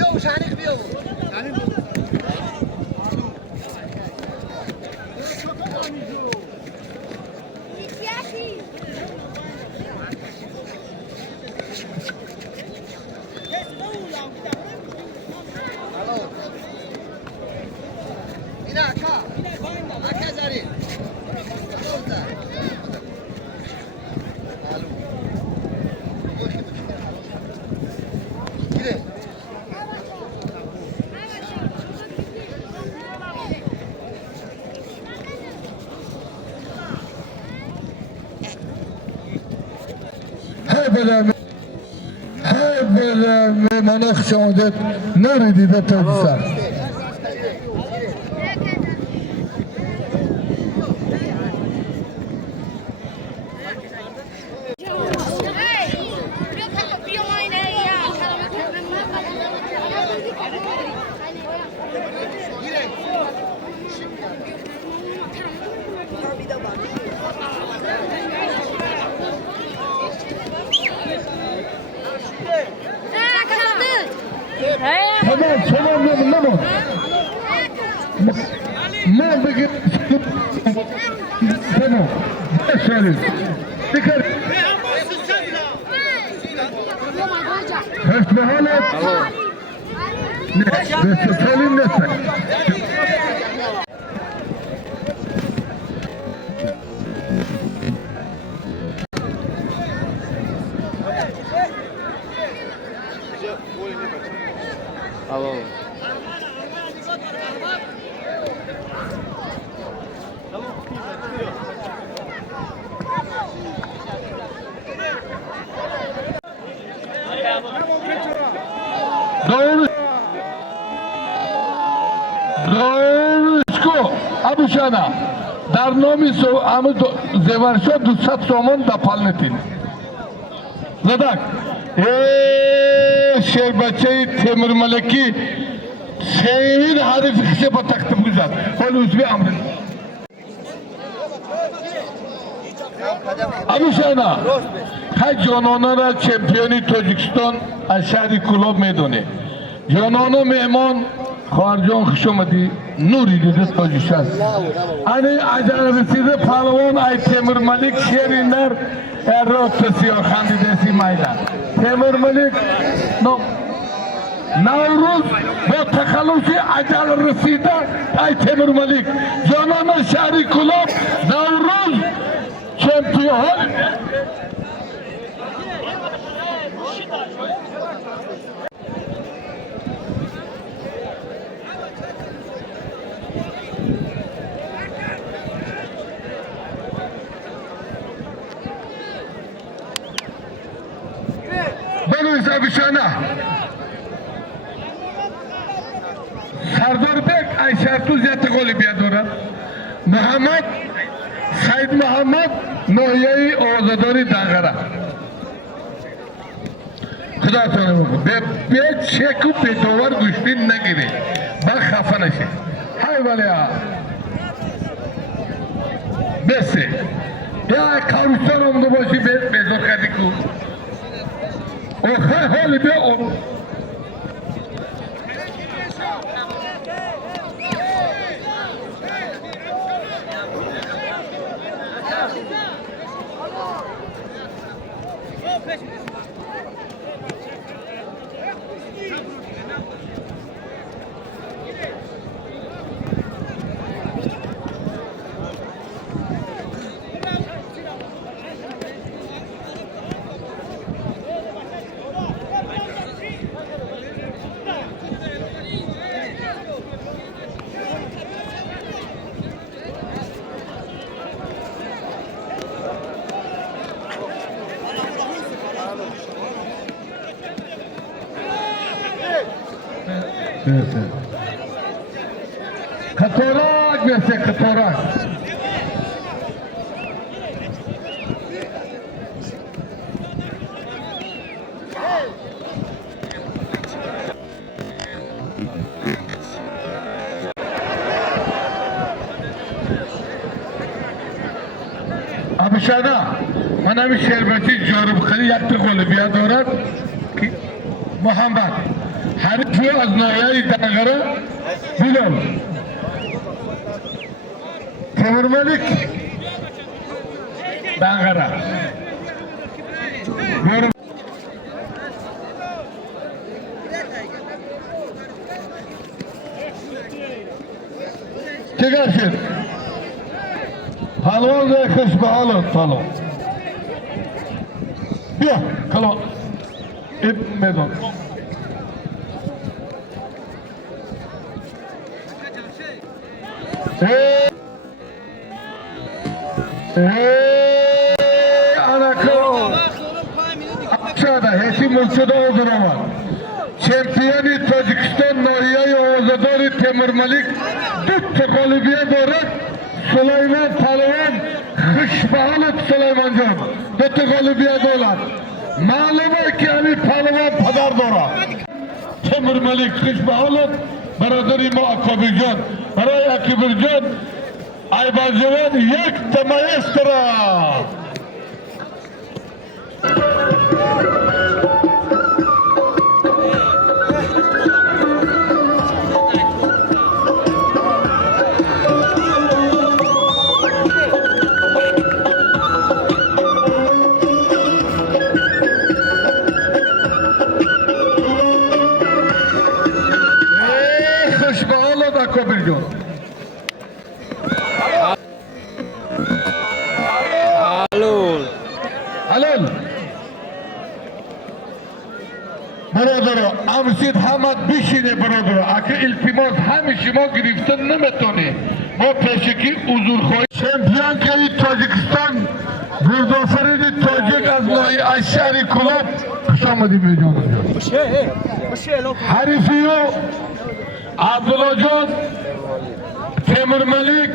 بیا شانق بیا اینا اکا زاری هی مناخ شاهدت نریدیده تا بسر tamam nemo ما بقيت تمام سالم فكر هش بحالك بس سالم نفسك ابوشانا در نامی زیورشا 200 سومن دپال نتین زدک شیر بچه تیمور ملکی شیر حریف خشه با تختم گذار ولی عزبی امرین ابوشانا های جانانا را چمپیونی تاجیکستان از شهر کلاب میدونه جانانا میمان خارجان خوش اومدی نوری دیده تاجیکستان اینی عجل رسیده پهلوان ای تیمور ملک شیر نر اراد تسیار خندیده سی میدان تیمور ملک نوروز با تخلص عجل رسیده ای تیمور ملک جانان شهری کلاب نوروز چمپیون ابوشانا سردار بک ای شرطو زیت گلی بیادورد محمد سید محمد نویهی آزاداری دنگره خدا تانه بکن به چک و به دوار گوشتی نگیره با خفه نشه های ولی ها بسه یا کارستان آمده باشی بیزار کردی کو اوه حالی بیا اون Katorak verse katorak. Abişada, bana bir şerbeti Cumhurbaşkanı yaptı golü bir adorat ki Muhammed. حریفی از ناحیه دنگره بلال تیمورملک دنگره چیکار شد؟ پالوان زای خوش به حالت پالوان بیا کلان این میدان Anakı aşağıda Hesim Ulçu'da oduramaz. Şampiyoni Tacikistan Nahiye Oğuzadari Temurmalik Düttü Galibiye doğru Süleyman Palavan Hışbahalık Süleymancan Düttü Galibiye doğru Malum ki hani Palavan Padar doğru Temurmalik Hışbahalık Beradari Muakabircan Beray Akibircan Aybazivan Yekte Maestra Hışbahalık Akibircan Halal برادر امسید همت بشینه برادر اگه التماس همه شما گرفتن نمیتونه ما پیشکی حضور خواهی چمپیون که تاجیکستان بردافرین تاجیک از نای اشعری کلاب خوش آمدی بیجان حریفیو عبدالله جان تیمور ملیک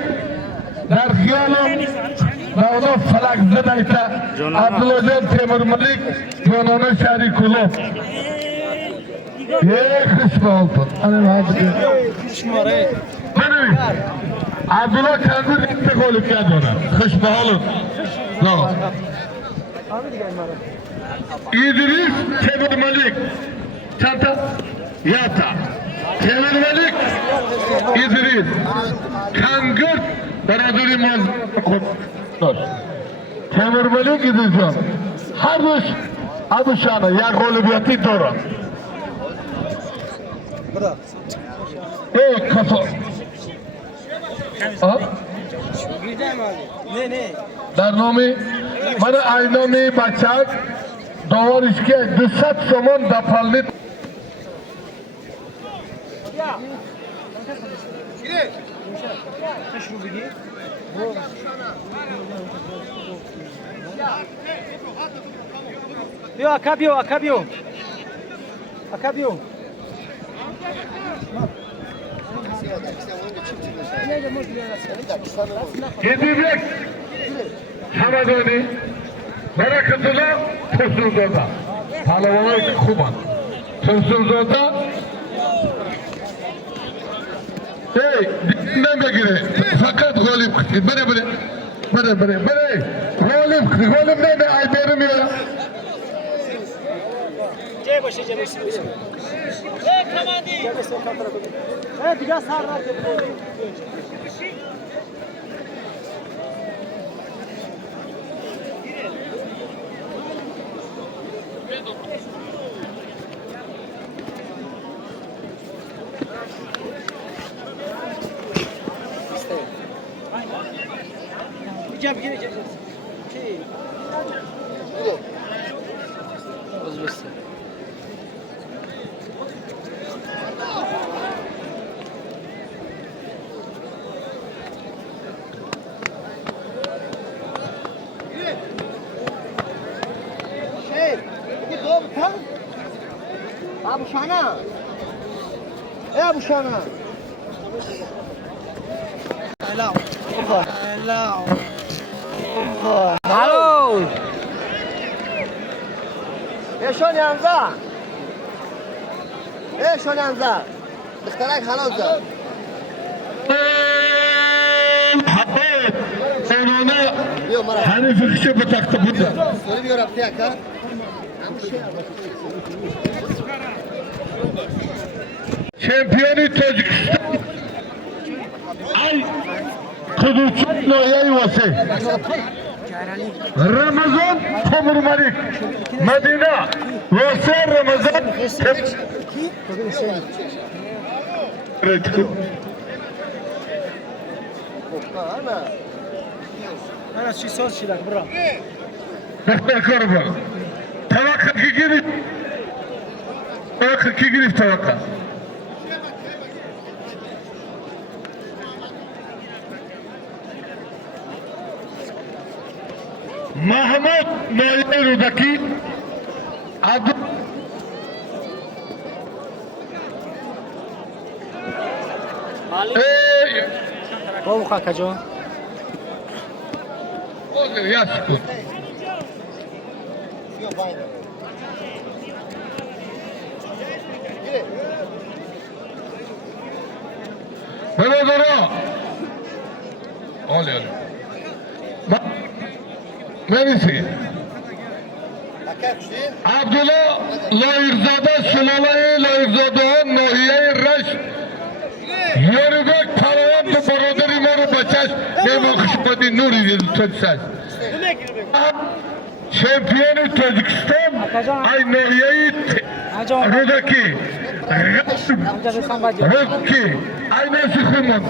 در خیالم نونا فلک زده ایتا عبدالله جان تیمور ملیک جانانه شهری کلاب یک خشم آلتون منوی عبدالله کندر ایتا گولی که دارم خشم آلتون İdris Temur Malik çanta yata Temur Malik İdris Kangır Beraduri Mazdur Temur Malik İdris her roş abuşana ya golübiyeti doğru ey kafa در نامی من اینامی بچک دوارش که 200 سومن دفالید Bio, acabio. Yedibek Hamadoni Bereketullah Tosunzoda Palavanay Kuban Tosunzoda Hey, dinlen be gire fakat golüm bere golüm ne be ay benim ya Cey başı. Kamadi. Evet, diga sarlar. Gel. Özbekistan. Abu Shana. Abu Shana. Hello. Hello. شون یانزا شون یانزا اختراک حلال زد hani fıkışı bıçakta burada. Soru bir yorap diye ka. چمپیونی تاجیکستان ای خدوچی نویه واسه رمضان تمرمalik مدینه واسه رمضان انا شي صوت شي لك برا بختار كربا توقع كي قريب توقع محمود نایه رودکی عبد بابو خاکا جان یا سکون برادرها اولی مرسی عبدالله لایقزاده سلاله لایقزاده ها ناحیه رشت یاریدک پروان تو برادری ما رو بچش نیمان خشمتی نوری دید تجسد چمپیون تاجیکستان ای ناحیه رودکی رودکی ای ناسی خونم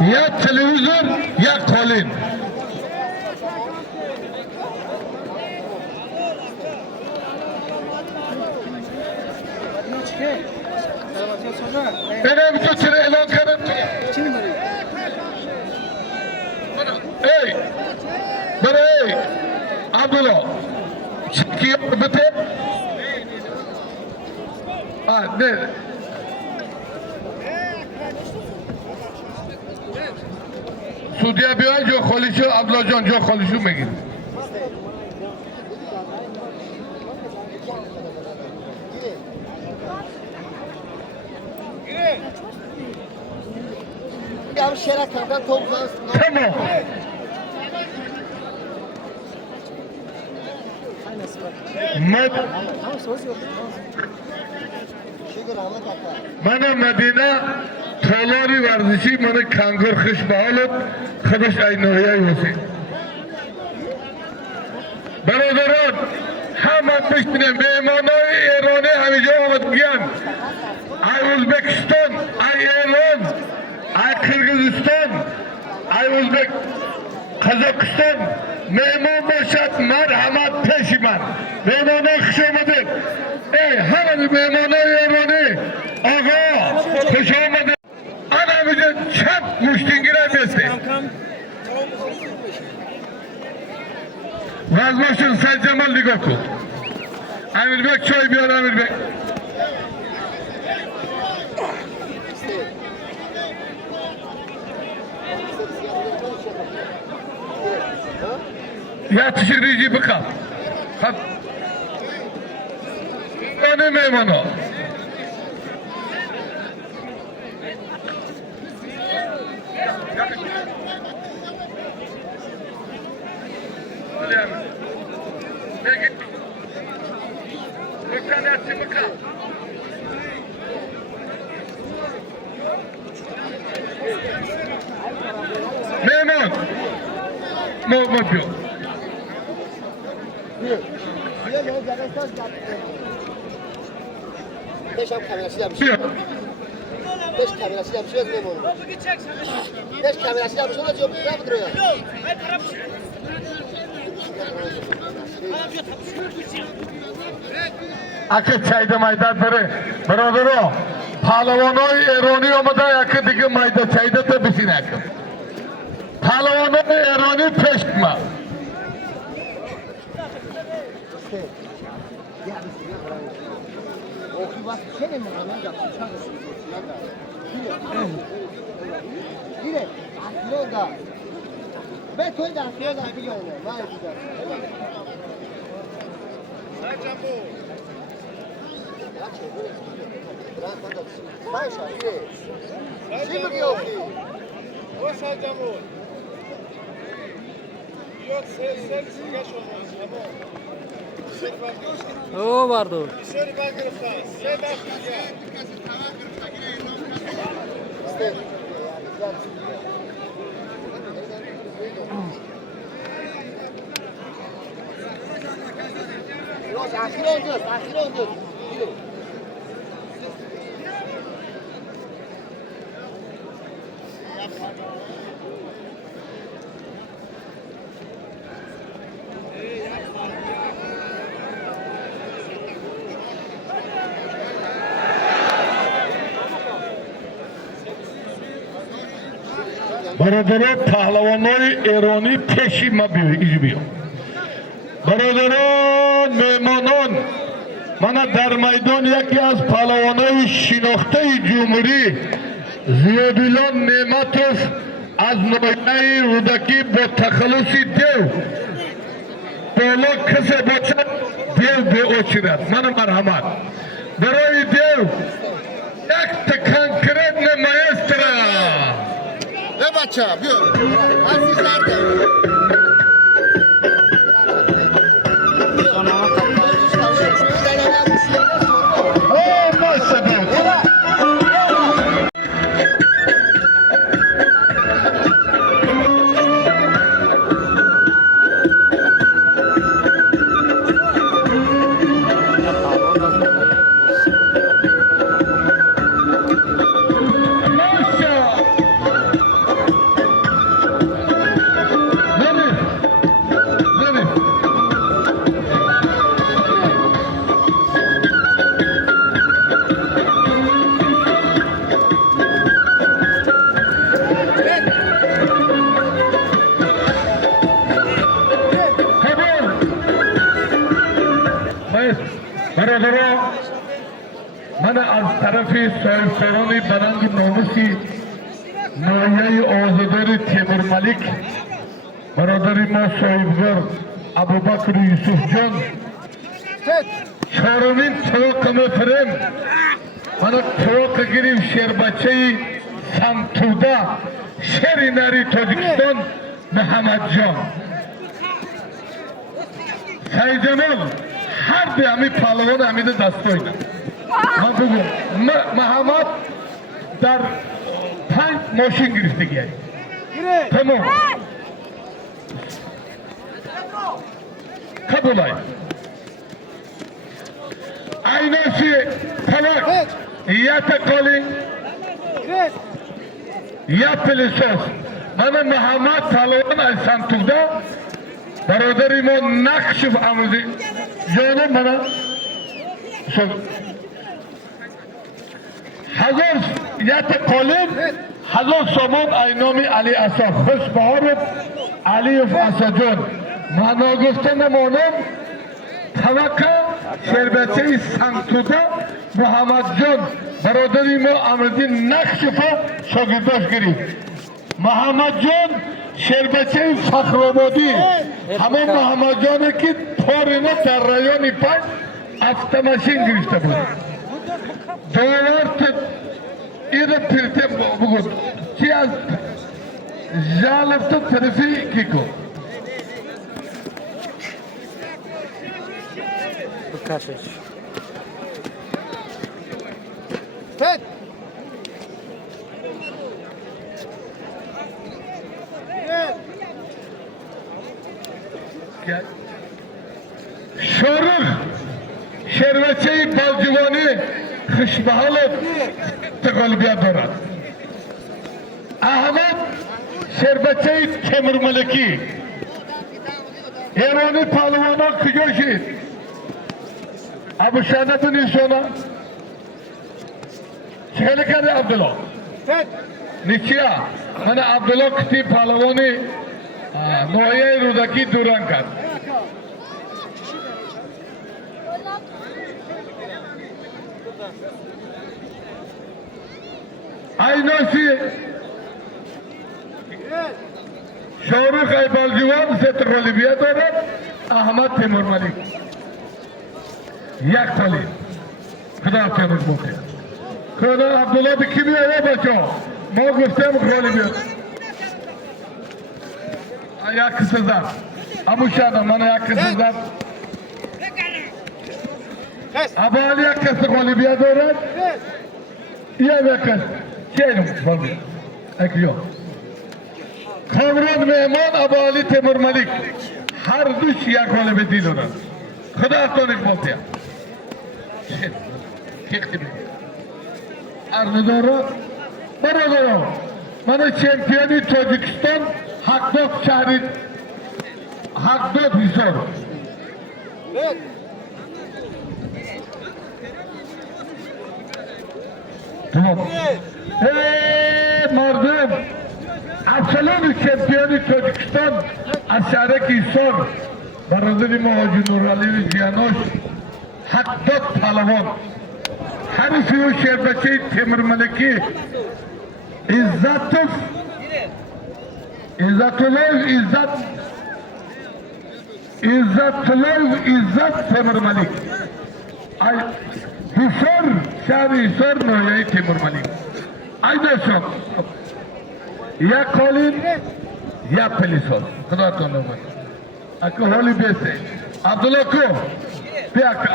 یا تلویزیون یا قالین اینه تو چرا اعلان کردن ای برای عبدالله چکیه بته نه سودیا بیان جو خالیشو عبدالله جان جو خالیشو میگید Ya şeref kanka toplansın. Tamam. من مدینه تالاری ورزشی من کنگر خش بحالت خدش اینویه وسی برادران همه بشتینم به ایمانای ایرانی همیجا آمد گیان ای ازبکستان ای ایران ای قرغیزستان ای ازبک قزاقستان مهمان باشد مرحمت پیش من مهمانای خوش آمدید ای همه مهمانای ایرانی آقا خوش آمدید آن همیشه چپ مشتینگیره بیسته وزماشون سید جمال نگاه کن امیر بک چای بیار امیر بک یا تشریجی بکن خب آنه میمانا میمان محمد بیو Beş abi kamerası yapmış. Beş kamerası yapmış az memnunum. Beş kamerası yapmış ona cevap ne yapıyor ya? Akı çayda mayda dere. Brother, pahlavanoy Eroni omada yakı dige mayda çayda da bisin akı. Pahlavanoy Eroni peşkma. Gire, aklıyor da. Ben toy da aklıyor da biliyorum. Ne yapacağım? Sercan bu. Başa, gire. Şimdi yok ki. O Sercan bu. Yok, sen yaş olmaz. او باردو اخیر اونجاست برادران پهلوانای ایرانی پیشی ما بیو برادران میمانان من در میدان یکی از پهلوانای شناخته جمهوری زیادیلان نعمتوف از نماینده رودکی با تخلصی دیو بالا کسی باشد دیو به اوچیرد من مرحمت برای دیو یک تکان کرد نمایستره بچه بیا عزیز درده برادران من از طرف صاحبسران برنگ ناموسی نایه آزادار تیمور ملک برادری ما صاحبزر ابوبکر یوسف جان چهارمین طلاق مفرم من طلاق گیریم شیر بچه سمتوده شیر نری تاجیکستان محمد جان سعید جمال هر دی همی پهلوان همیده دستایده من بگم محمد در 5 ماشین گرفته گیری تمام قبولای aynası talak ya takali ya pilisos bana Muhammed Talon al-Samtu'da برادریم نقش آموزی جانم بنا هزار یت قالب هزار سامان اینامی علی اصاف خوش بهارب علی اساجان معنا گفته نمانم توقع شربته سمتوده محمد جان برادری ما آمدی نقش پا شاگرداش گرید محمد جان شربته فخرآبادی همه محمد جانه که پارینه در رایان پنج افتماشین گرفته بود دوارت ایره پیرته بگود چی از جالب طرفی کی کو بکشش فت شارخ شروچه بالجوانی خوشبحالت تقلبیت دارد احمد شربچه تیمور ملکی ایرانی پهلوانا کجا شد ابو شانه بنیشانا چهل کرده عبدالله نیچیا من عبدالله کتی پهلوانی نوعیه رودکی دوران کرد aynası Şahrukh Aybalcivan Setrolibiyat olarak Ahmet Timur Malik Yak Tali Kıda Temur Mukti Kıda Abdullah bir kimi eve başo Mağuf Temur Rolibiyat Ayak kısızlar Abu Şah'dan bana ayak kısızlar Abaliye kası kolu bir adoran. İyi bakın. Şeyim falan. Ekliyor. Kamran Mehman Abali Temur Malik. Her düş ya kolu bir dil ona. Kıda konuş boltaya. Kekti mi? Ardı doğru. Bana doğru. Bana şampiyonu Tacikistan Hakdok şehri Hakdok Hisar. Evet. Tamam. Mardum. Absolut şampiyonu Tacikistan Aşağıdaki Hisar. Baradari Mahacı Nurali Ziyanoş Hakdok Palavan. Her suyu şerbeti Temur Maliki İzzatuf İzzatullah İzzat Temur Malik Ay Hisar Şahri Hisar Noyayı Temur Malik Ayda çok Ya kolin Ya polis ol Kıda tanımı Akı holi bese Abdullah ko Bir akı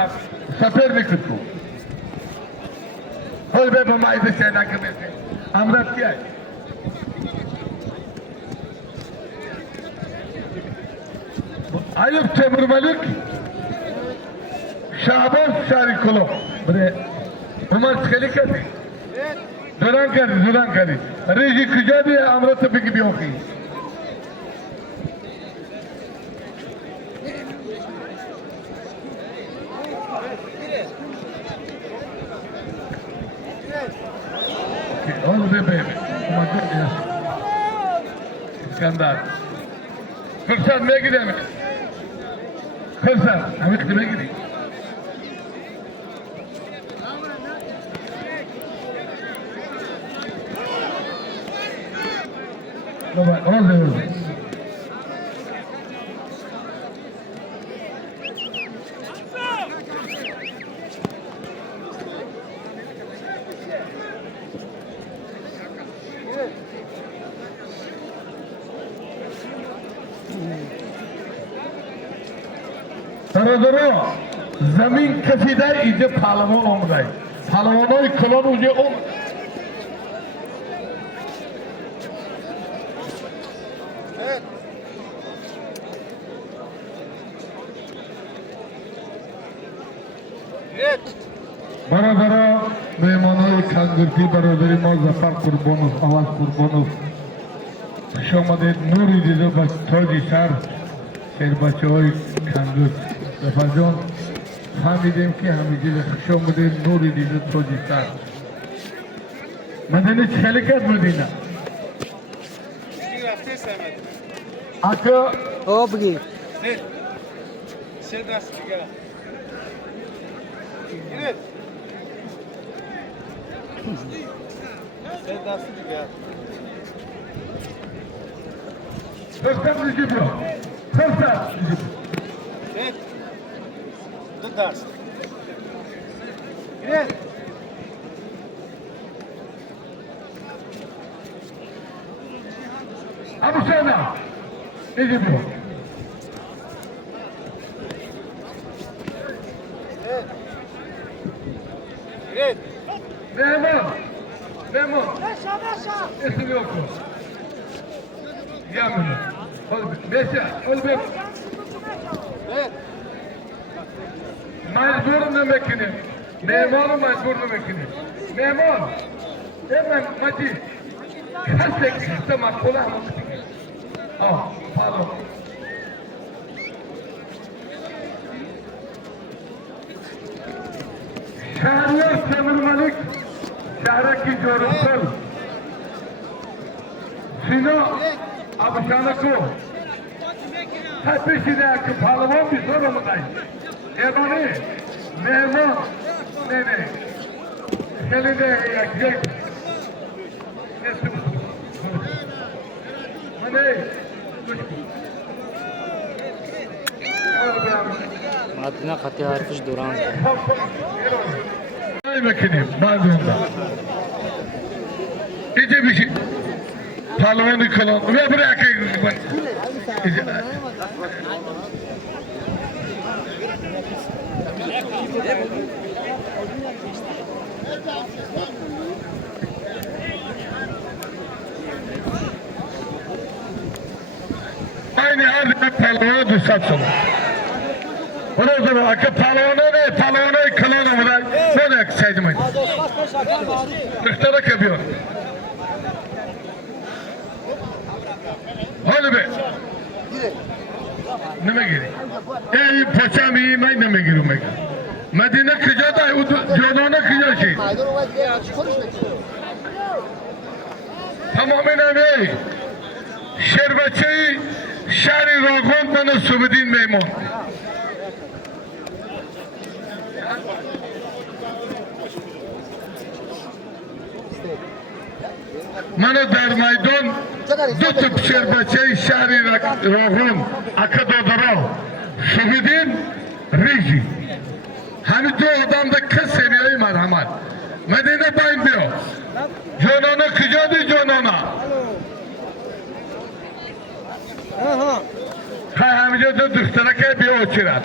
Safer mi kutku Hol be bamaydı sen akı bese Amrat ki ay Ayıp Temur Malik Şahbaz Şarikulu Bre Umar Çıkalik hadi Duran kari Reji kıca diye Amrat tabi gibi okuyor Oğlum be be Umar dur ya İskandar Fırsat ne gidemek Fırsat Amit kime gideyim Baba oldu Taradaro Zamin kafida iyice palavan olmayı Palavanı kılan ucu ol Baradara mehmanı kangırti baradari Zafer Kurbanov, Avaz Kurbanov Şomadet Nuri dizi bak Toji Şar Şerbaçoy kangır Zafercan Hamidim ki Hamidile Şomadet Nuri dizi Toji Şar Madeni Çelikat Medina Akı Obgi. Sen nasıl bir gara? Girin. Sen nasıl bir gara? Fırsat dizi bu Fırsat dizi bu Evet. Dur ders. Girin. Abu Sana dizi bu Evet. Girin. Memon İsmi yok mu? Yağmur Mesela Olbek Evet. Mecburum demekini Memonu mecbur demekini Memon Hemen maçı Kasek kısa makbula mı? Oh, pardon Şahriyar Temur Malik Şahraki Jorukul Sino Abuşanaku Tepişine ki palavan bir sorumundayım Ebani Memon Nene Kelinde yakacak Mane Madina Khati Harfish Duran. Ay mekinim bazında İyice bir şey Palavanı kalan ve bırakayım Aynı her palonu düşsat sana. Ona göre akı palonu kılana mı da ne ne saydım aynı. Kırklara yapıyor. Hadi be. Nime giri? Ey paçam iyi ben nime giriyorum ben. Medine kıca da Jonona kıca şey. Tamamen abi. Şerbetçi şehri Rogon bana Subidin Memon. Mana dar maydon tutup şerbetçi şehri Rogon akadodoro Subidin Riji. Hani bu adamda kız seviyor merhamet. Medine bayım diyor. Jonona kıca di Jonona. Hay hamize de düştüreke bir oçirat.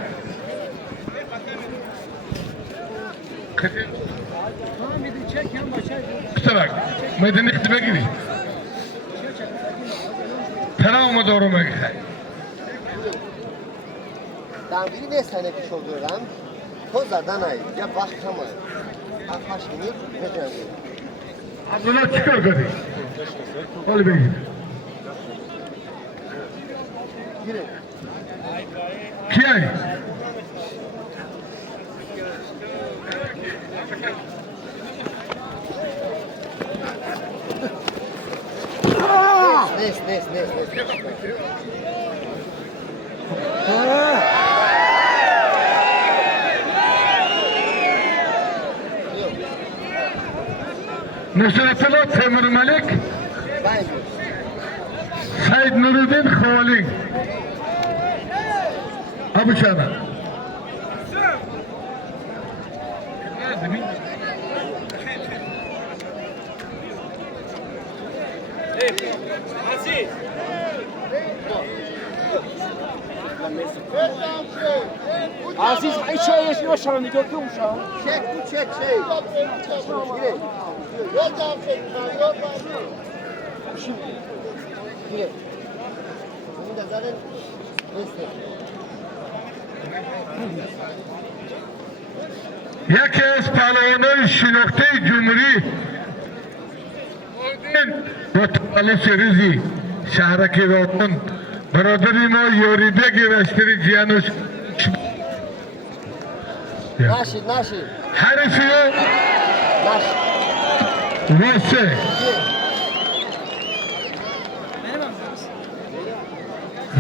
Kısarak, Medine kıtıma gidin. Travma doğru mu gidin? Dan biri ne sene kuş oluyorum? Tozlardan ay, ya bakkamaz. Afaş inir, ne diyorum? Ağzına çıkar kadın. Öyle bir gidin. Girin. Kiyay. Nes. Nusretullah Temur Malik, Bayım. Said Nuruddin Khawali. Abu Şana. Aziz içe yaşıyor şu anda gördün mü şu an? Çek bu çek şey. Girin. Girin. Bunu da zaten neyse. یکی از پهلوانان شناخته جمهوری و تالس ریزی شهرک راتون برادری ما یوریبک وشتری جیانوش Naşir. حرفی Naşir. واسه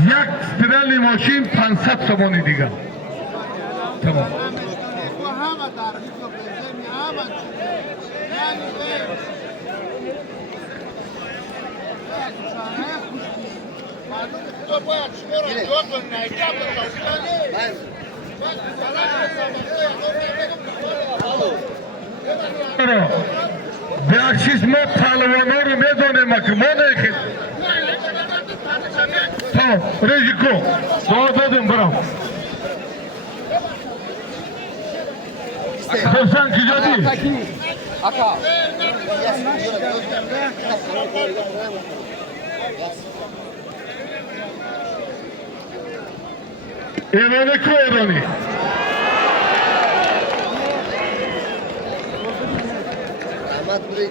یک سترلی ماشین 500 تومانی دیگه تمام بخشش ما پهلوانا رو میدانیم که ما نخید tamam Rejiko doğdum bravo Hasan Kicadi Aka. Evane Kuerani Ahmet burayı.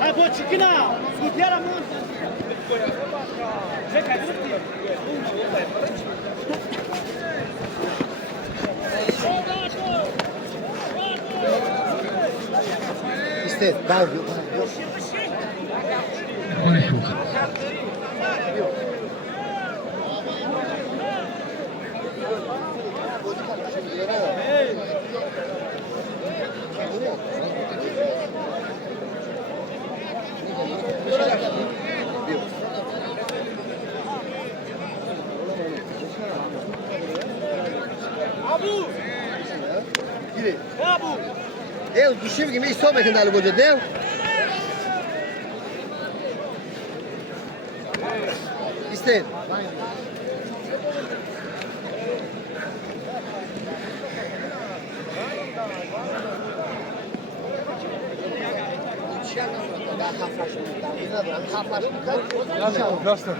Hai po chiquina, scutiara mult. İşte ben yok. konuşuyor. Abu, Gire. Abu. Deus, düşür gibi sohbetin dalı koca Deus. İşte. Komplaster.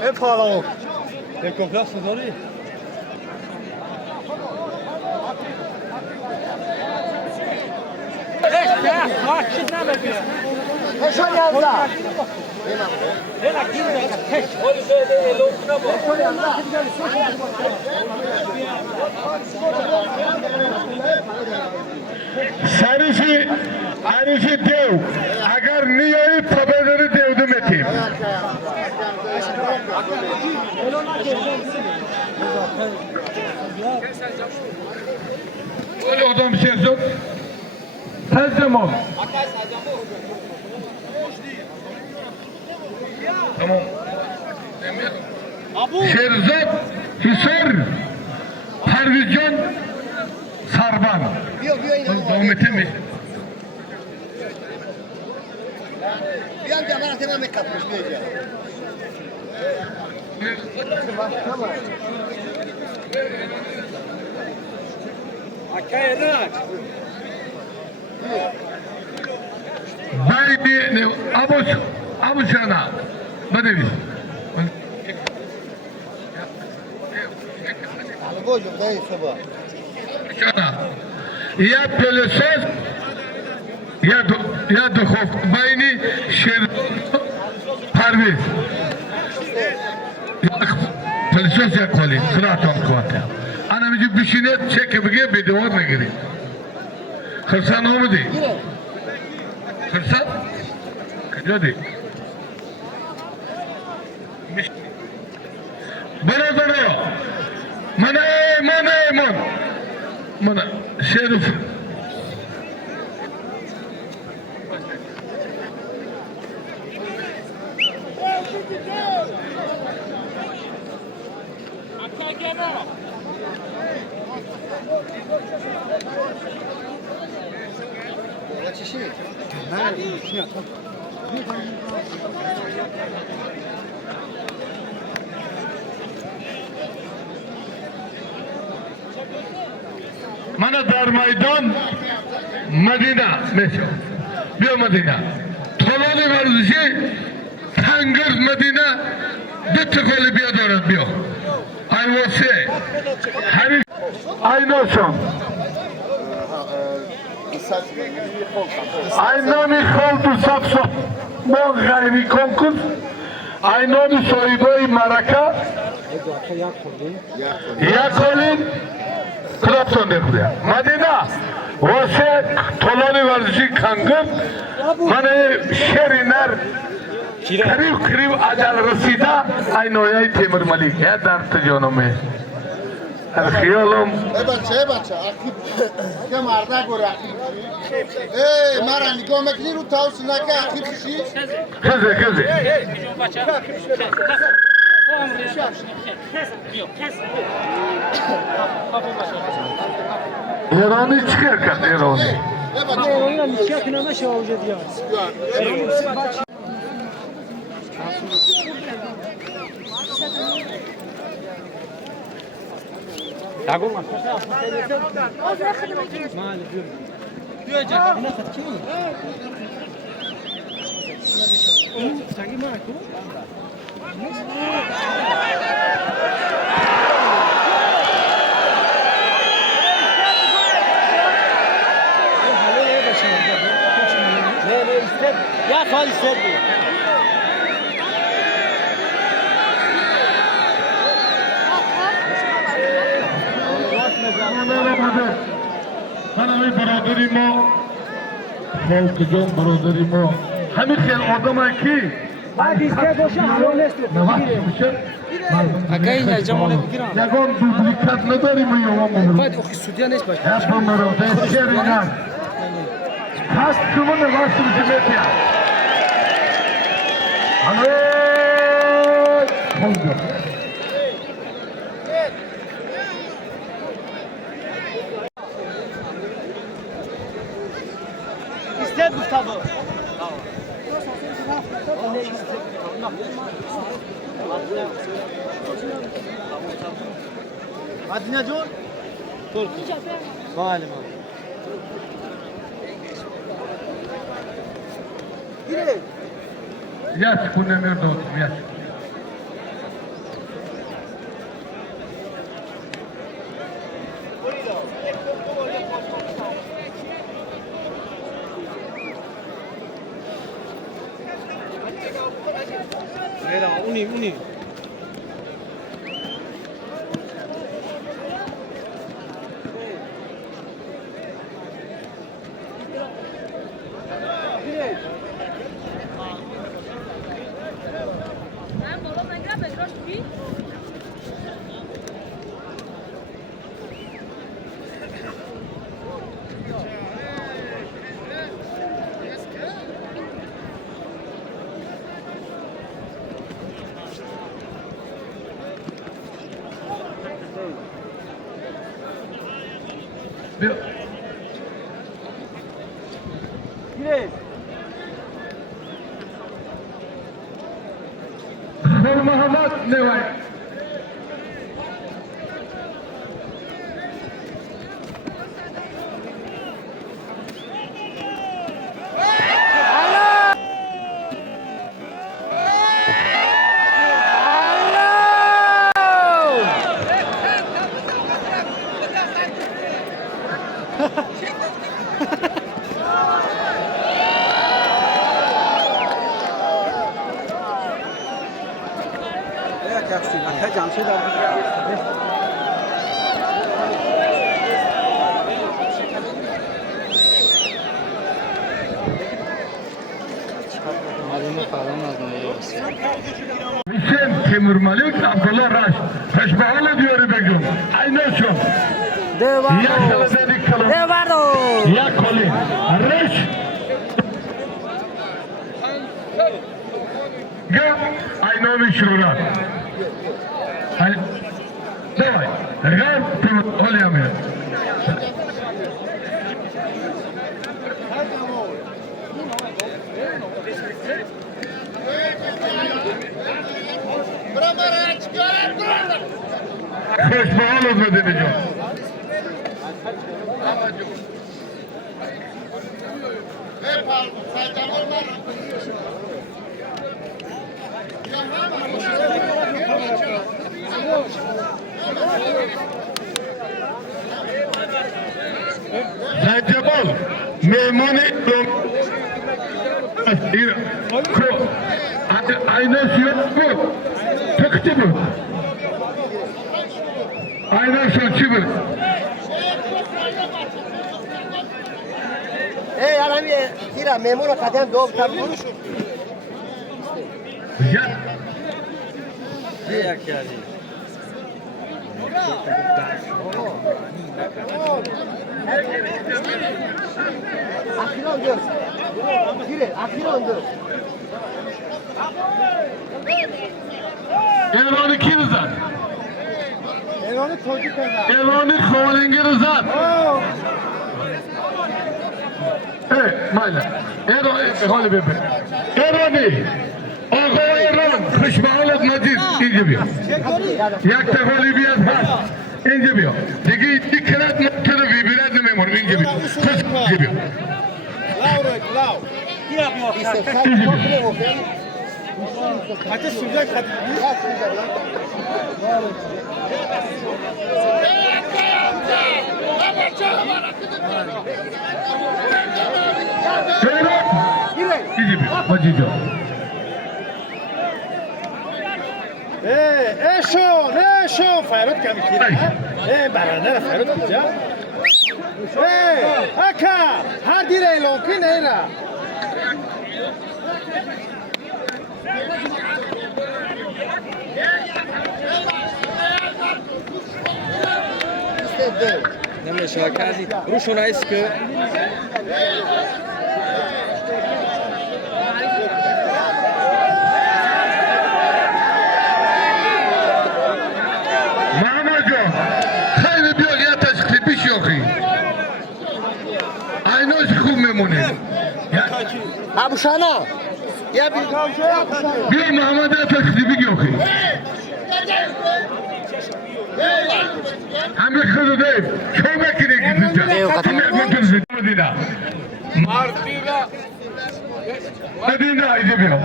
Hep hala o. Ne komplaster dori? Heşan yazda. Arifi dev. Agar niyoyi tabederi devdim eteyim. Öyle odam bir şey yok. Her zaman. Tamam. Şerzat Hüsar Parvican Sarban. Devam ettin mi? Bir an bana devam et katmış bir ya. Tamam. Baydi Abucana. Badevi. Algojum dayı sabah. Abucana. Ya pelesos ya dukhov bayni şer parvi. Pelesos ya koli. Sıraton kuatya. Ana bizi bişine çeke bige bedevar ne giri. Kırsan o mu değil? Kırsan? Kıcı bana dönüyor. Mana Şerif. Açışı. Mana dar meydan Medina mesela. Bir Medina. Tolali varlışı Tangır Medina bir tıkalı bir adorat bir. I will say. I know some. I know me call to Sapso. Mo gayri konkurs. I know me soyboy Maraka. Yakolin. Trabzon buraya. Medina. Vase Tolani varlışı Kangır. Mana şeriner. करीब आजाल रसीदा I know यही तेमर मलिक है दर्द जोनों में खियालों Bacha, akip ke marda gore akip. Mara niko mekni ru taus na ke akip shi. kızı İran'ı çıkar kan İran'ı Ondan nikah kınama şey olacak ya. Tago ma. Ya sağ ister diyor. Hanımı biraderimo Halkıcan biraderimo Hamid gel odama ki Hadi ister boşa honest. Ne var bir Akay ne camone bugün. Yagon duplikat ne darimo yoğun Hadi o Sudiyan es baş. Yapamıyorum ben şerinden Kast kımını bastım cümleti Alo Oldu İster Gustavo. Hadi ne diyor? Turku. Valim abi. Yaş bu nemir dostum yaş. Mira, uni. Nur Muhammed ne var? Hüseyin Temur Malik, Abdullah Raş. Teşbihal ediyor Begüm. Aynen şu. Ya dedik kalın. Ya kolin. Raş. Ya aynen bir şura. Давай. Гар Темur olayamıyor. Teşbihal oldu deneyeceğim. Zencebal, memuni aynası yok mu? Tıktı mı? Aynen saçı mı? Ey alami tira memura kadem doğum tabi. Ya. Akhiran dur. Gire, akhiran dur. Elvanı kim rızat? Elvanı çocuk evlat. Elvanı kovalengi rızat. Evet, mayla. Hadi bebe. Elvanı. Ağabey Ervan, kışmağılık Macid incebiyor. Yakta holi bir yazar. İncebiyor. Peki dikkat noktada birbirine de memur incebiyor. Kız incebiyor. İncebiyor. Hadi sıcak hadi. İncebiyor. Macid diyor. شو فرود کمی کیه برادر فرود کجا اکا هر دیر اعلان کی نیرا نمیشه کردی روشون ایست که Abuşana. Ya bir Muhammed'e tasdibi yok. Hem de kızı değil. Çok bekire gidince. Hem de götürsün. Mardila. مدینه ایده بیا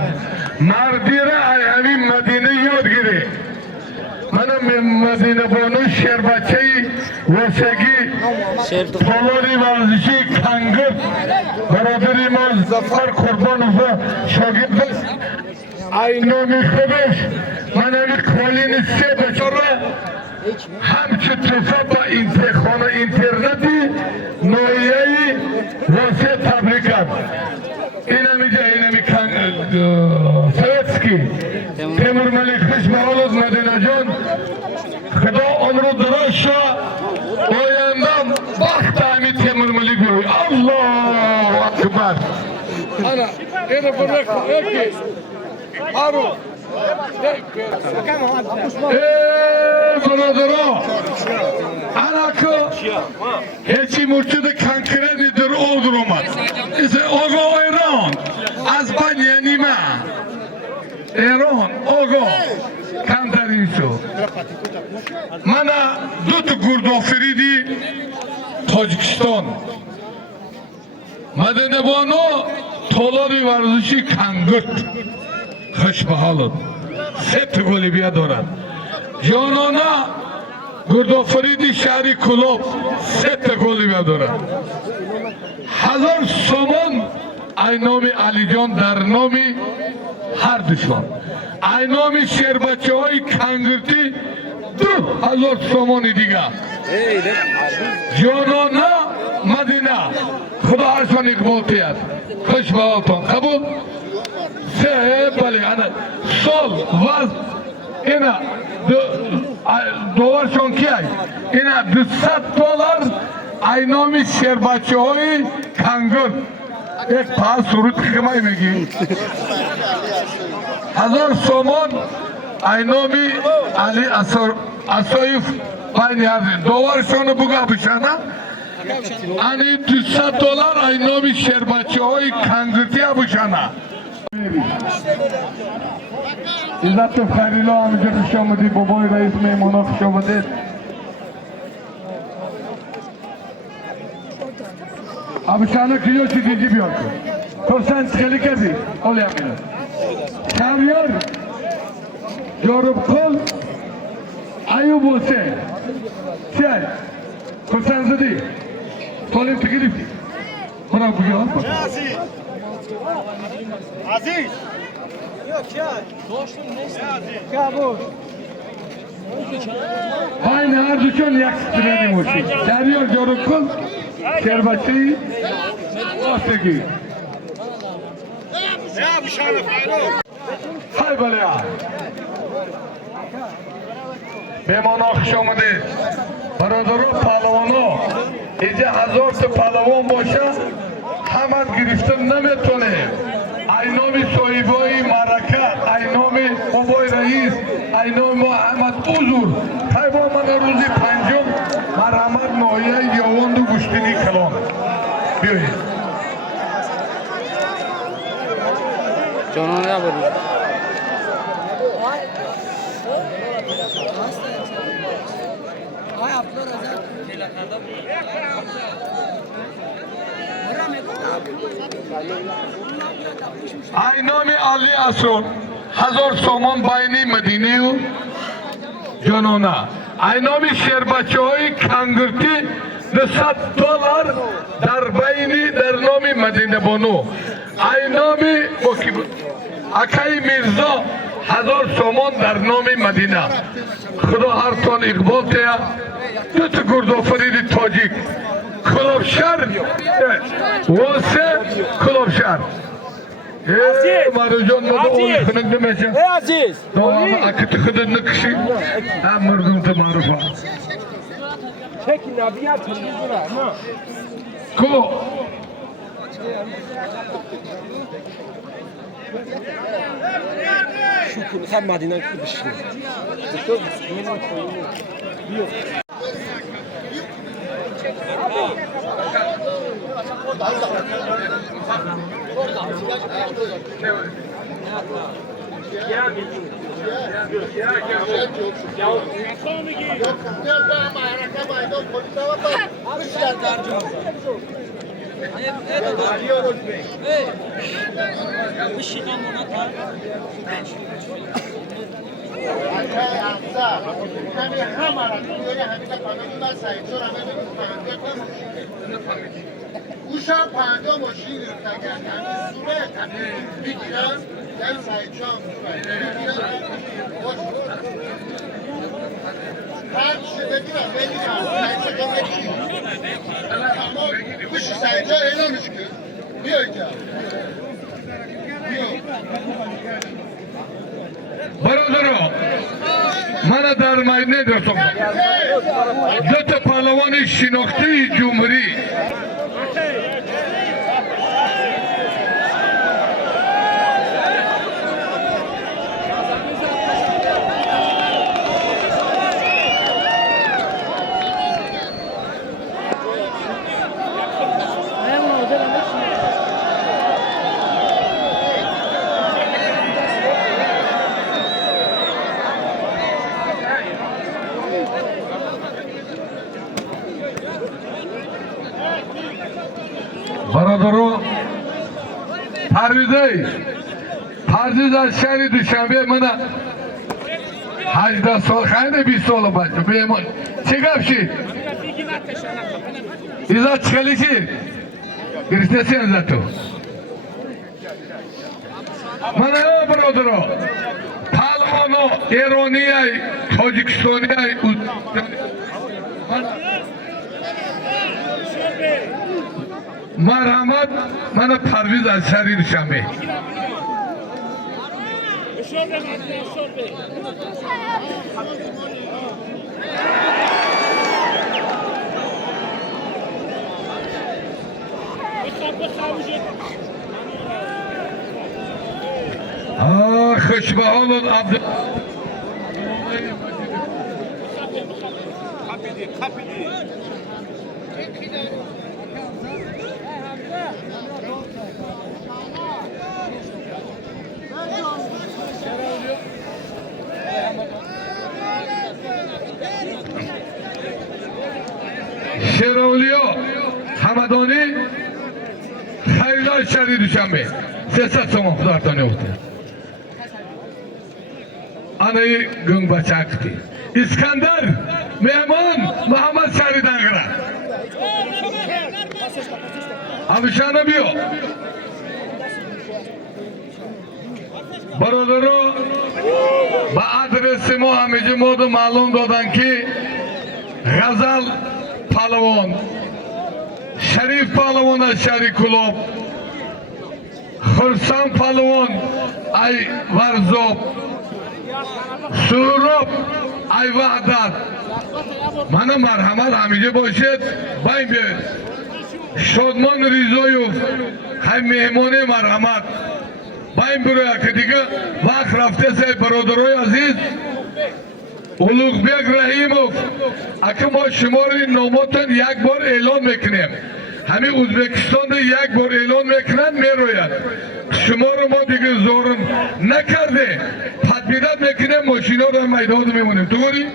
مردی را همین مدینه یاد گیره منم مدینه بانو شیر بچه وسگی تالاری ورزشی کنگر برادری ما زفر قربانوف شاگرد است اینامی خودش من همین کالین سه بچاره همچه توفا با خانه اینترنتی نویهی واسه تبریکت این همیجا این همی سویتسکی تیمور ملیک خوش به حالت مدینه جان خدا عمر و دراز شا آیندم وقت همی تیمور ملیک بروی الله اکبر انا اینو برکن یکی هارو برادرها انا که هیچی مرچد کنکرنی در اول اومد از آقا ایران از بنی نیمه ایران آقا کم در این شد من دو تا گرد آفریدی تاجیکستان مدینه بانو تالاری ورزشی کنگرد خوش به حالت سه تا گلی بیا دارد جانانه گردآفریدی شهری کلوب سه تا گلی بیا دارد 1000 سومان اینامی علی جان در نامی هر دوشان اینامی شیر بچه های کنگرتی 2000 سومانی دیگه جانانه مدینه خدا هرشان اقبال تید خوش به حالتان قبول سه بله انا سال وز اینا دولارشون کی ای اینا $200 اینامی شیر بچه های کنگر یک پاس سرود خیمایی میگی 1000 سومان اینامی علی اصایف بینی هزین دولارشون بگاه بشنه انی $200 اینامی شیر بچه های کنگرتی بشنه عزت خیلیلا همینجا خوش آمدید بابای رئیس میمونا خوش آمدید ابشانه کیو چیزی بیار کن تو سنس خیلی کردی اولی همینه شهریار جارب کل ایوب حسین چه کسان زدی تولیم تگریفی خدا بگیان عزیز این هر دوچون یک سترینی موشی شهریار جارب کن شربتی واسگی های بله میمانا خوش آمده برادرو پهلوانو اینجا 1000 تا پهلوان باشه همه گرفتن نمیتونه اینامی صاحبای مرکه اینامی بابای رئیس اینامی محمد حضور خیبا من روزی پنجم مرحمت نایه یاوند و گشتینی کلان بیایید جانانه نبودی اینامی علی اسرون 1000 سومان بینی مدینه و جانانه اینامی شیر بچه های کنگرتی $200 در بینی در نامی مدینه بانو اینامی اکای میرزا 1000 سومان در نامی مدینه خدا هر تان اقبال تیا دو تا گردآفرید تاجیک کلابشهر واسه کلابشهر مارجان ما اون خنک نمیشه عزیز دوام اکت خود نکشی امرگم تو معروفه چک نبیات تلویزیونه نه کو شو کنه خب مدینه کی بشین تو بیو اوشم 50 ماشین ریختن کردن صورت میگیرم در سایچان هر چی بگیرم اما کشی سایچان اعلامش کن بیا اینجا برادران من در میدان دوستم دو تا پهلوان شناخته جمهوری برادران پرویز از شهر دوشنبه من 18 سال خیلی 20 سال بچه بیمان چه گپ شید؟ ایزا چکلی چی؟ گرسته سی انزا تو من ها برادران پهلوانو ایرانی های تاجیکستانی های مرحمت من پرویز از شهر دوشنبه خوش به حالت عبد شیراولیا همدانی خیلی شهری دوشنبه 300 تومان خدارتانی افته آنهی گنگ بچه کتی اسکندر مهمان محمد شهری دنگره همیشانه بیا برادرو با آدرس ما همیشه مودو معلوم دادن که غزل پهلوان شریف پهلوان از شهر کلوب خرسان پهلوان ای ورزوب سهراب ای وحدت من مرحمت همیشه باشد بایم بیاید شادمان ریزایوف های مهمانه مرحمت بایم بروید که دیگه وقت رفته سای برادرای عزیز اولوغبیک رحیموف اگه ما شماره ناماتون یک بار اعلان میکنیم همین ازبکستان ده یک بار اعلان میکنن میروید شما رو ما دیگه زورم نکرده تدبیرات میکنیم ماشینا رو میدان میمونیم تو گوری؟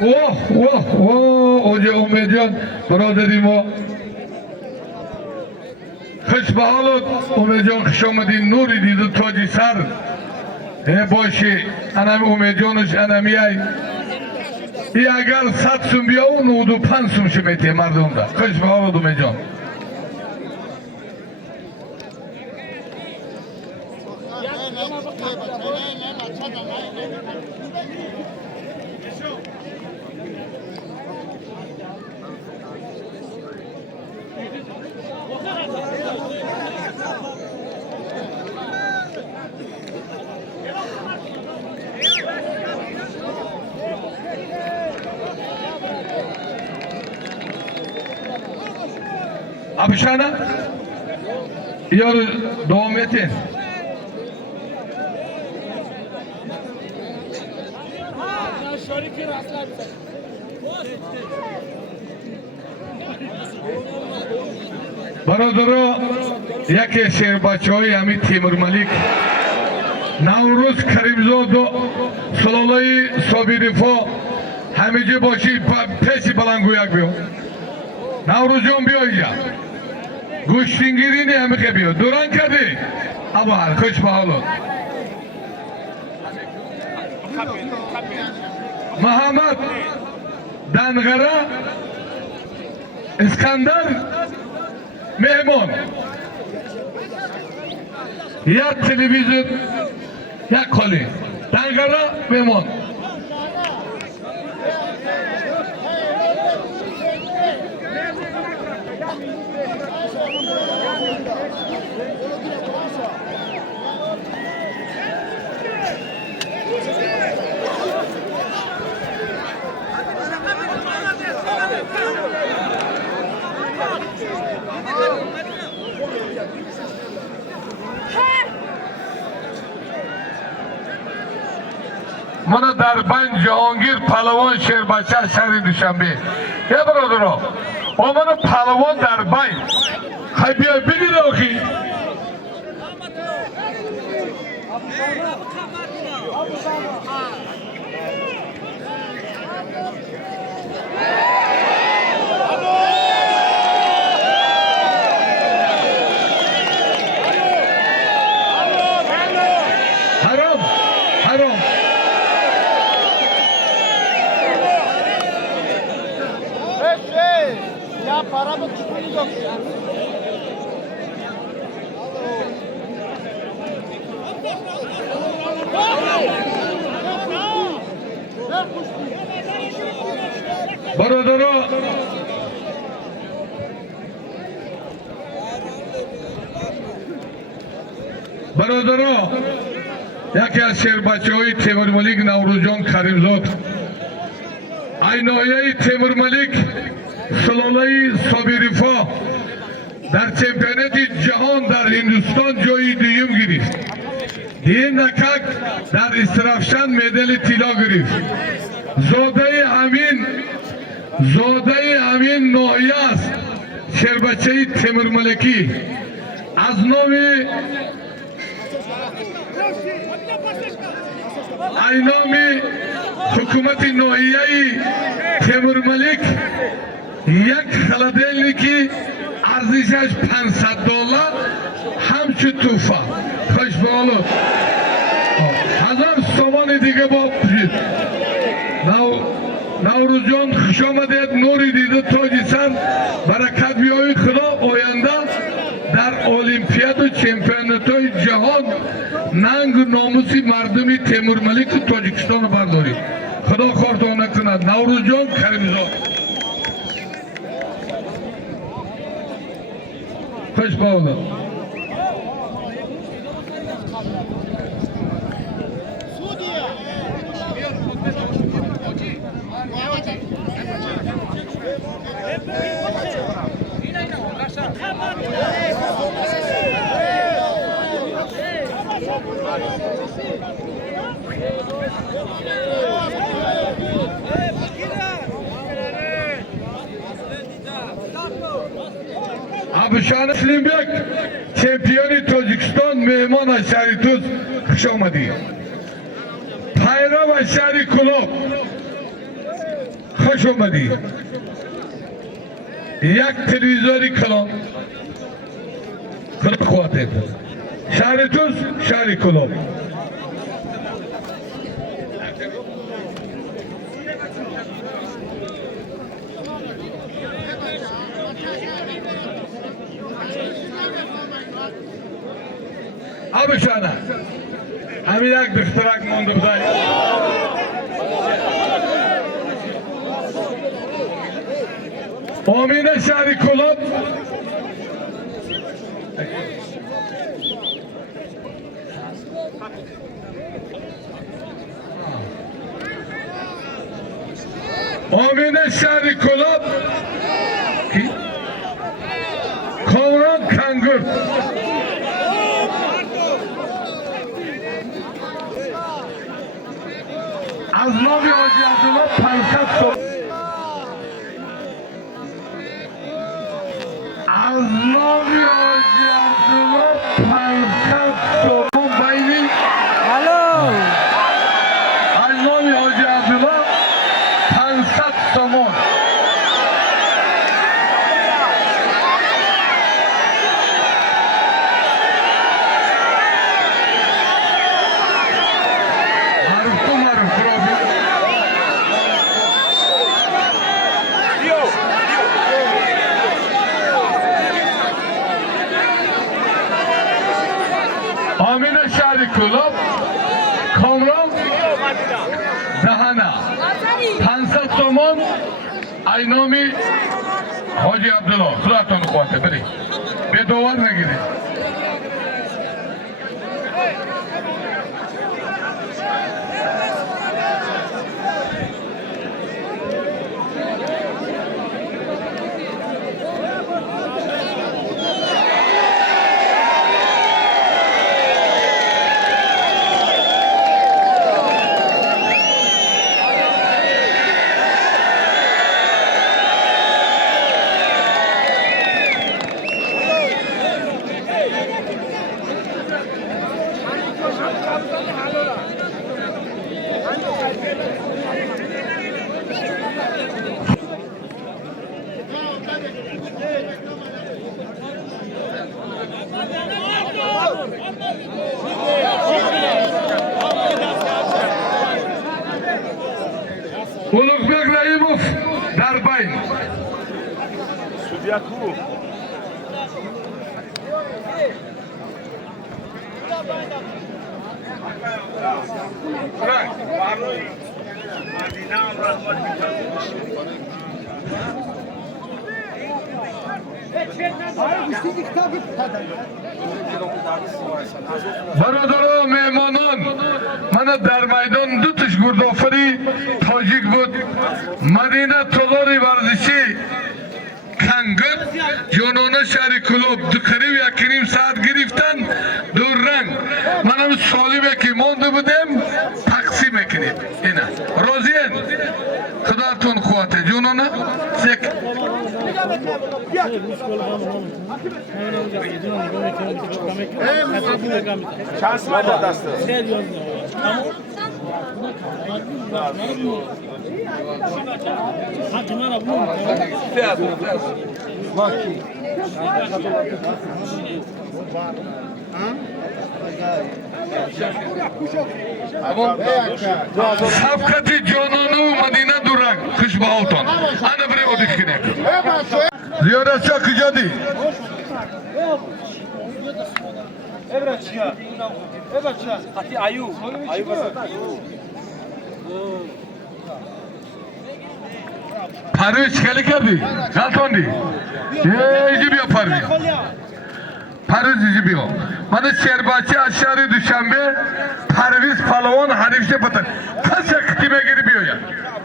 اوه اوه اوه اوجه امیدیان برادری ما خوش به حالت امیدیان خوش آمدین نوری دیده تاجی سر باشی انمی امیدیانش انمی ای اگر 100 سوم بیا و 95 سوم شمیتی مردم ده خوش به حالت امیدیان Abişana yar devam etin. برادرو یکی شیر بچه‌های همین تیمور ملیک نوروز کریمزاد و سلالای صابی رفا همیشه باشی پیشی بلنگو یک بیو Navruzjon biyoyga. Go'shtingirini ham biyo. Duran kadi. Abar xo'sh bog'liq. Muhammad Dang'ara Iskandar mehmon. Ya televizor ya qoling. Dang'ara mehmon. Mana Darband Jahongir Palvon Sherbacha Shari Dushanbe. Ya birodaro, o mana Palvon Darband. Hay biya bigir oxi. Harom, harom. Ya para mı çıkıyor? Birodaro, birodaro, yaki az Sherbachoyi Temur Malik Navruzjon Karimzod, Aynoyai Temur Malik Sulolai Sobirifo در چمپیونات جهان در هندوستان جای دوم گرفت. دیگه نکک در استرافشان مدال طلا گرفت. زاده همین ناحیه است شربچه تیمور ملکی. از نام اینام حکومت ناحیه تیمور ملک یک خلدلنیکی ارزشش $500 همچه توفه خوش بالا هزار سامان دیگه با نوروزجان خوش آمدید نوری دیده تاجی سر برکت بیایی خدا آینده در المپیاد و چمپیونات های جهان ننگ و ناموسی مردمی تیمور ملک تاجیکستان برداری خدا کارتان نکند. نوروزجان کریمزاد خوش بالا Abuşan Slimbek çempiyonu Tacikistan mehman aşarı tuz خوش آمدی. پیرو شهری کلوب خوش آمدی. یک تلویزیونی کلام خدا خواهد شهری توز شهری کلوب Abuşana همین یک دخترک مونده بزنی امین شهری کلوب امین شهری کلوب کامران کنگر از نامی آجی عبدالله 500 سال از نامی آجی عبدالله 500 سال بینی از نامی آجی عبدالله 500 سامان کلاب کامران دهانه 500 تومان اینامی حاجی عبدالله خداتون خواهده برید به دوار نگیرید Ulug'bek Naimov Darbayn Sudya ku. برادران مهمانان من در میدان دو تش گردآفری تاجیک بود مدینه تالاری ورزشی کنگر جانانه شهر کلوب دو قریب یک نیم ساعت گرفتن دو رنگ منم سالی که مانده بودم تقسیم میکنیم اینا راضیین خداتون خواهده جانانه سک Şans var da dastı. Safkati Cananı Madine Duran Kışbağıtan Ana bire o dikine Ziyaretçi Akıcadi Hati ayu. Ayu Parviz keli kerdi Kaltondi İyi bir Parviz Parviz iyi bir Bana Şerbacı aşağı düşenbe Parviz Palavan Harifşe Patan Kaça kime giriyor ya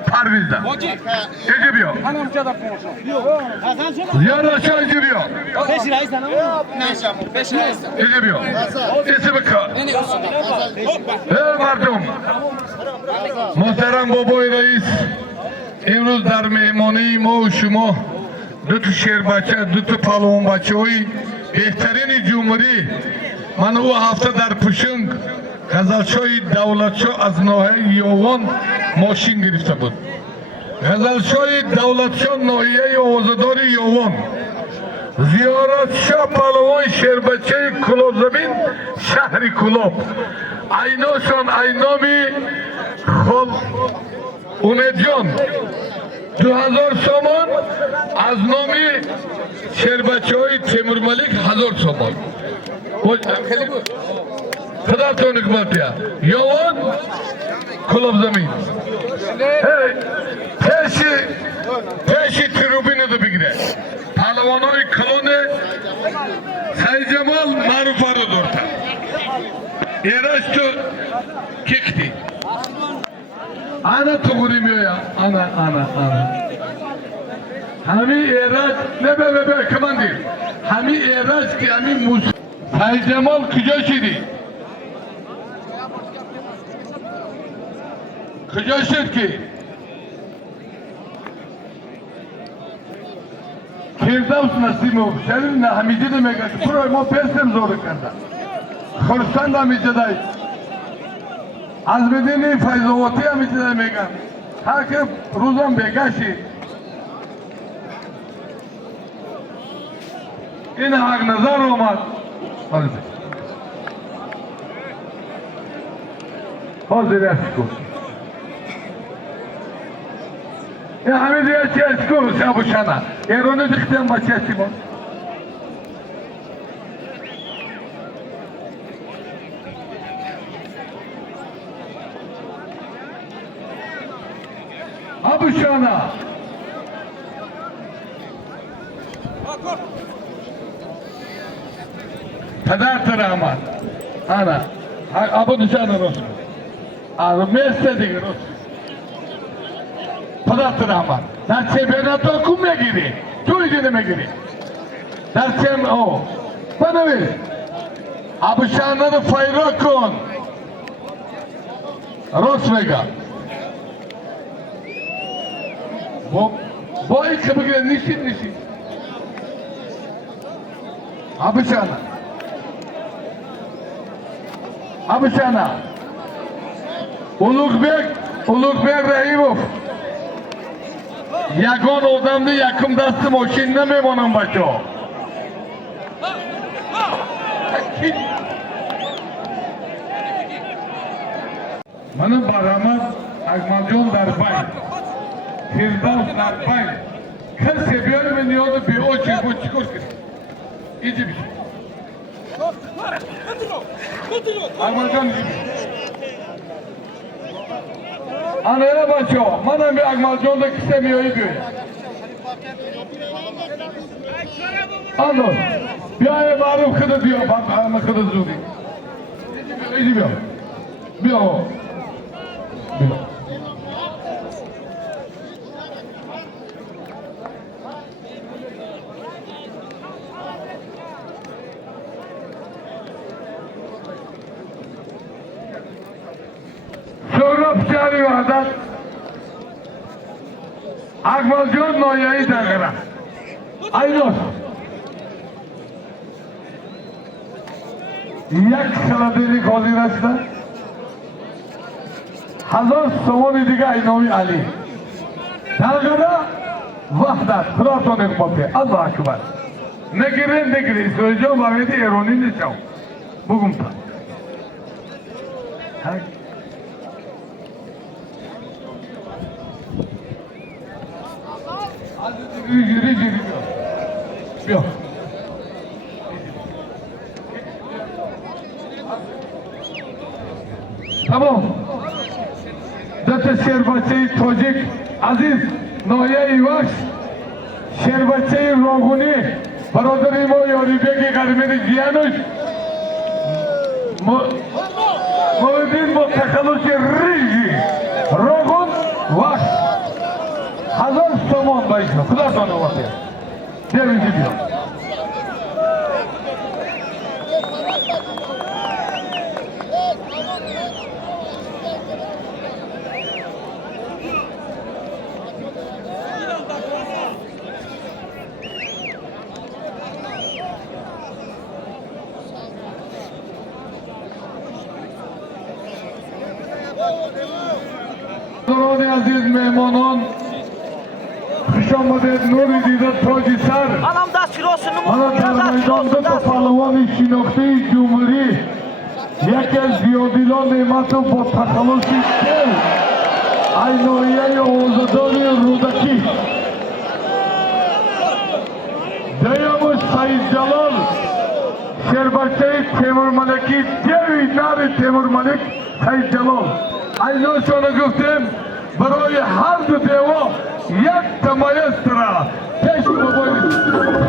Parviz'den İyi bir Ziyaretçi iyi bir İyi bir İyi bir mardum Muhterem Baboy Reis امروز در مهمانی ما و شما دو تا شیر بچه دو تا پالوان بچه های بهترین جمهوری من او هفته در پوشنگ غزلچای دولتشاه از ناحیه یوان ماشین گرفته بود غزلچای دولتشاه ناحیه آزادار یوان زیارتشاه پالوان شیر بچه کلاب زمین شهر کلاب ایناشان اینامی خل Umed Can 2000 soman az nomi Şerbaçoy Temur Malik 1000 soman. Kıda tonik batya. Yavan kulüp zemin. Hey, peşi tribüne de bigre. Palavanoy kalone Say Cemal marufaru dorta. Eraştu kikti. Ana tuğurimiyor ya. Ana. Hami eraç ne be kaman değil. Hami eraç ki hami mus. Say Cemal Kıcaşidi. Kıcaşid ki. Firdevs Nasimov. Şerin ne hamici demek. Buraya ma persem zorluk kanda. Kırstan da hamici dayı. از بدینی فیضاواتی هم میتونه میگن هر که روزم بگشی این حق نظر اومد حاضر اشکو این همه دیگه چی اشکو شب و شنه ایرانه دیختیم با چی اشکو Abuşana. Peder Rahman. Ana. Abuşana olsun. Abi mesleği olsun. Peder Rahman. Dar çempiyonata kumya giri. Çoğu izleme giri. Dar çem o. Bana ver. Abuşana da fayra kon. Rosvega. Bu iki bugün nişin. Abuşana. Ulukbek Rahimov. Yagon odamda yakın dastı moşinne memonan bacho. Mana baramat Akmaljon Darbay. Firdavs Darbay. Kır seviyor mu niyordu bir o çıkıyor. İyice bir şey. Akmaljon gibi. Anaya başlıyor. Bana bir Akmaljon'da istemiyor diyor. Anladın. Bir ay maruf kıdı diyor. Bak ama kıdı zor değil. İyice bir o. Sonra çağırıyor adam. Akmaljon noyayı dağıra. Aynos. Yak saladini koordinasında. Hazır somoni diga aynovi Ali. Dağıra vahdat. Kuraton ekmapya. Allah akbar. Ne girin. Söyleyeceğim Ahmet'i eronin de çav. Bugün ta. Yürü. Yok. Tamam. Zaten Şerbaçayı Tocik Aziz Noya İvaş Şerbaçayı Roguni Barodarim o Yoribeki Garmedi Ciyanuş Muhidin Mutakalushi Riji Rogun Vaş Hazır somon bayışma. Kudar sonra bakıyor. Devinci diyor. Durun aziz mehmanın Kışamadet Nuri Didat Tocisar Anam da kilosunu Ana در میدان دو تا پهلوان شناخته جمهوری یکی از زیادیلان نعمت و با تخلص دل عینایه آزادان رودکی دیمش سعید جلال شربچه تیمور ملکی دیوی نار تیمور ملک سعید جلال عیناشانو گفتیم برای هر دو دیوا یک تمایز ترا پیش بابایی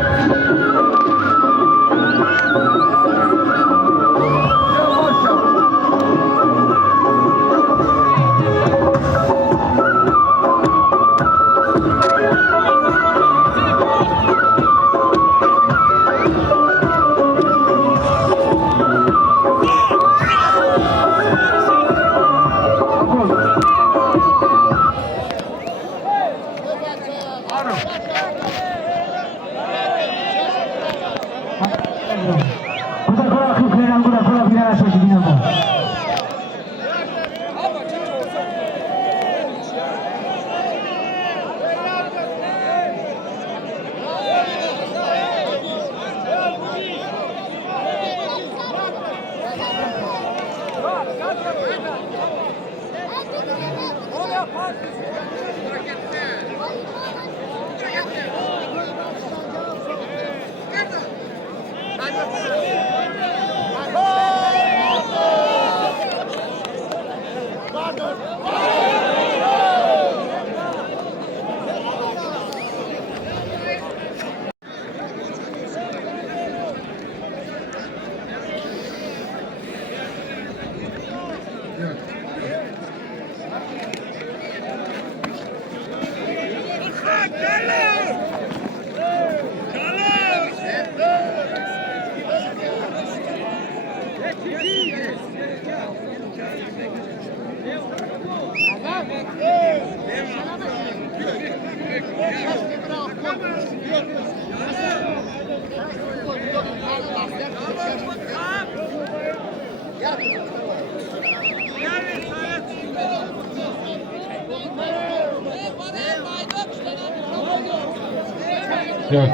Yok.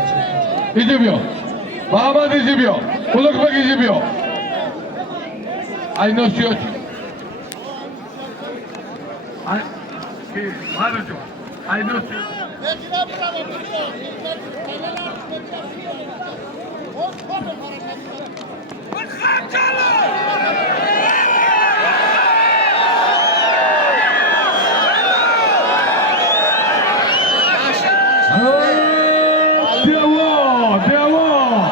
İzimiyor. Muhammed izimiyor. Ulukbek izimiyor. Aynos yok. Aynos yok. Devam.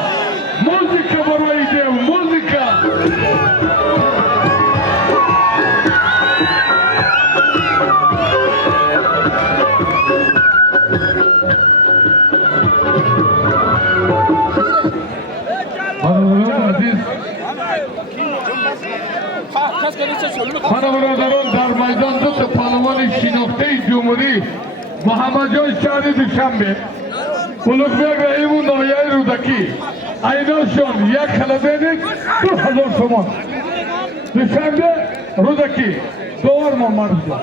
Muzika burayı dev. Muzika. Bana buradan dar meydanda da Palavan Şinok'ta Cumhuri Muhammed Şahri Düşenbe Ulukbek Rahim'un Noyay Rudaki Aynoşon yakaladık 2000 somon Düşenbe Rudaki Doğar Mamarızla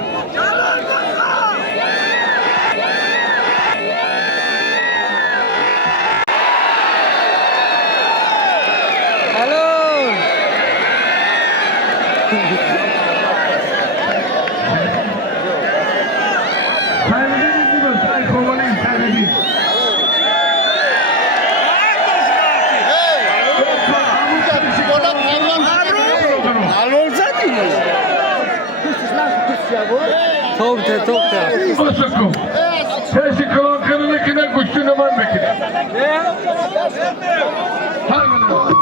Topte. Basıkum. Sesi kılan kırılıkine güçlü numan bekine. Harbiden.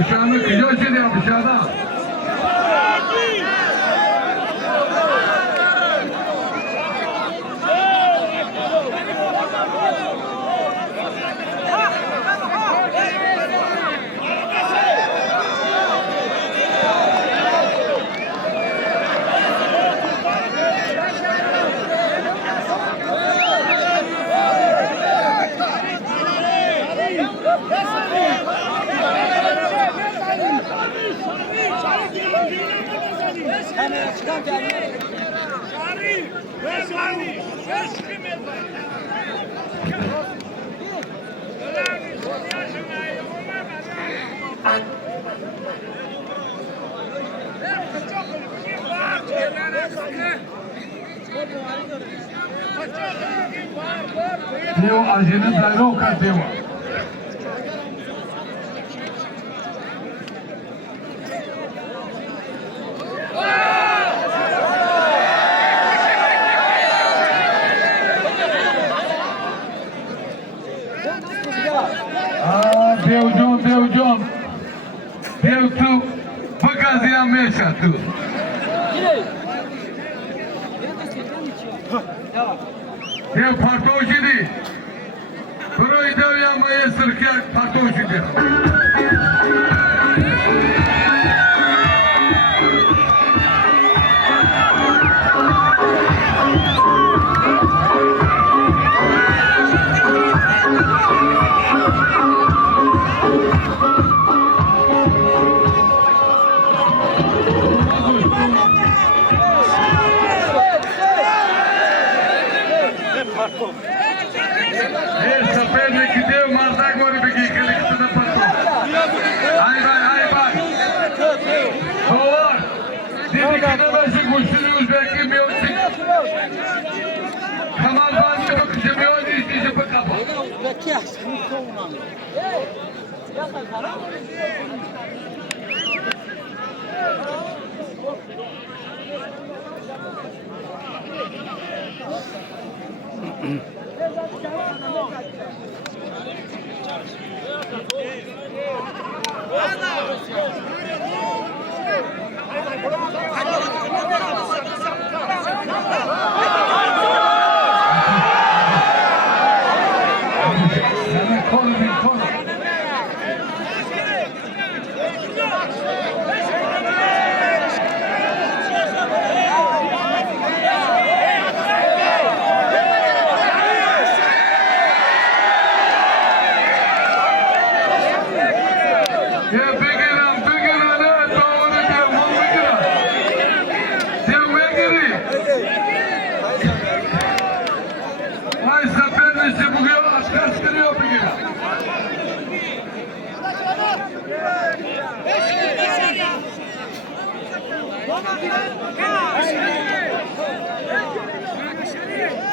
Bıçağını kıcağı Teo ajını zayro katıyor. Devcan. Dev tu bakaziyan meşa tu. Dev partoşi di. Bro idev ya maya sırkya partoşi di. Safed में कितने मारता है कोई भी किले कितने पत्तों आई बाय और दीदी कितने वैसे गुस्से उज़्बेकी में होती हमारे बात में तो किसी में होती इस चीज़ पर काबू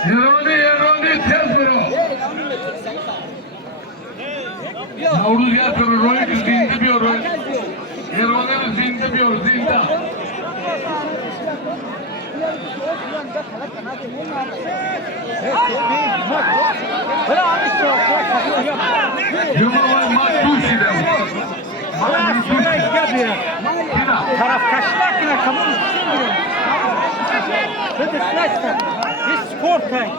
Yeroni tez bro. Navruz ya karo roy zinde bir roy. Yeroni zinde bir zinda. Yumurta matuşi de. Taraf kaçmak ne kamu? Hadi flaşta. Hiç spor tank.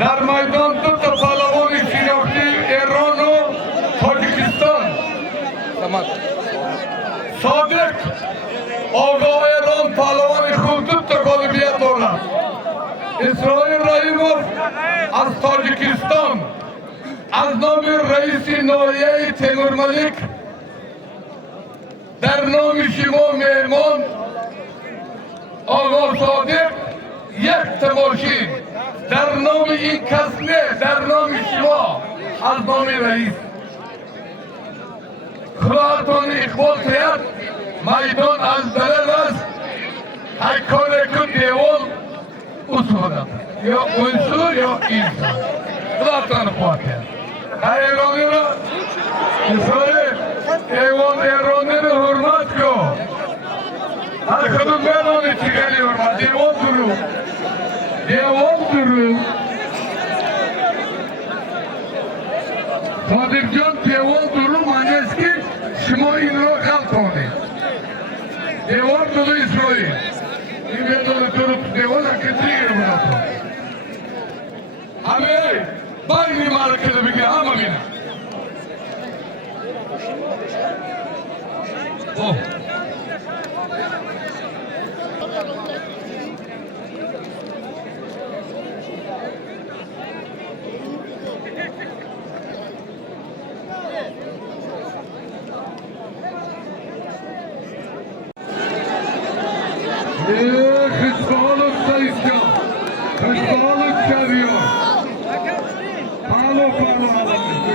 در میدان دو تا پهلوان شناختی ایران و تاجیکستان صادق آقا ایران پهلوان خوب دو تا غالبیت دارد اسرائیل رحیموف از تاجیکستان از نام رئیس ناحیه تیمور ملیک در نام شما مهمان آقا صادق یک تماشین در نام این کس نه در نام شما از نام رئیس خلاصون اقبال کرد میدان از دلل است های کار کن دیوال اصول یا انسو یا انسان خلاصون خواهد های ایرانی را اسرائیل ایوان ایرانی را حرمت کن هر کدوم میدانی چگلی حرمت دیوال درو صادق جان دیوال درو معنی است که شما این را خلق کنید دیوال درو اسرائیل این میدان درو دیوال کسی رو بنا همه بایدی مرکز بگیر همه بینه Kışbalık sayısın, kışbalık seviyor. Palo palo alalım.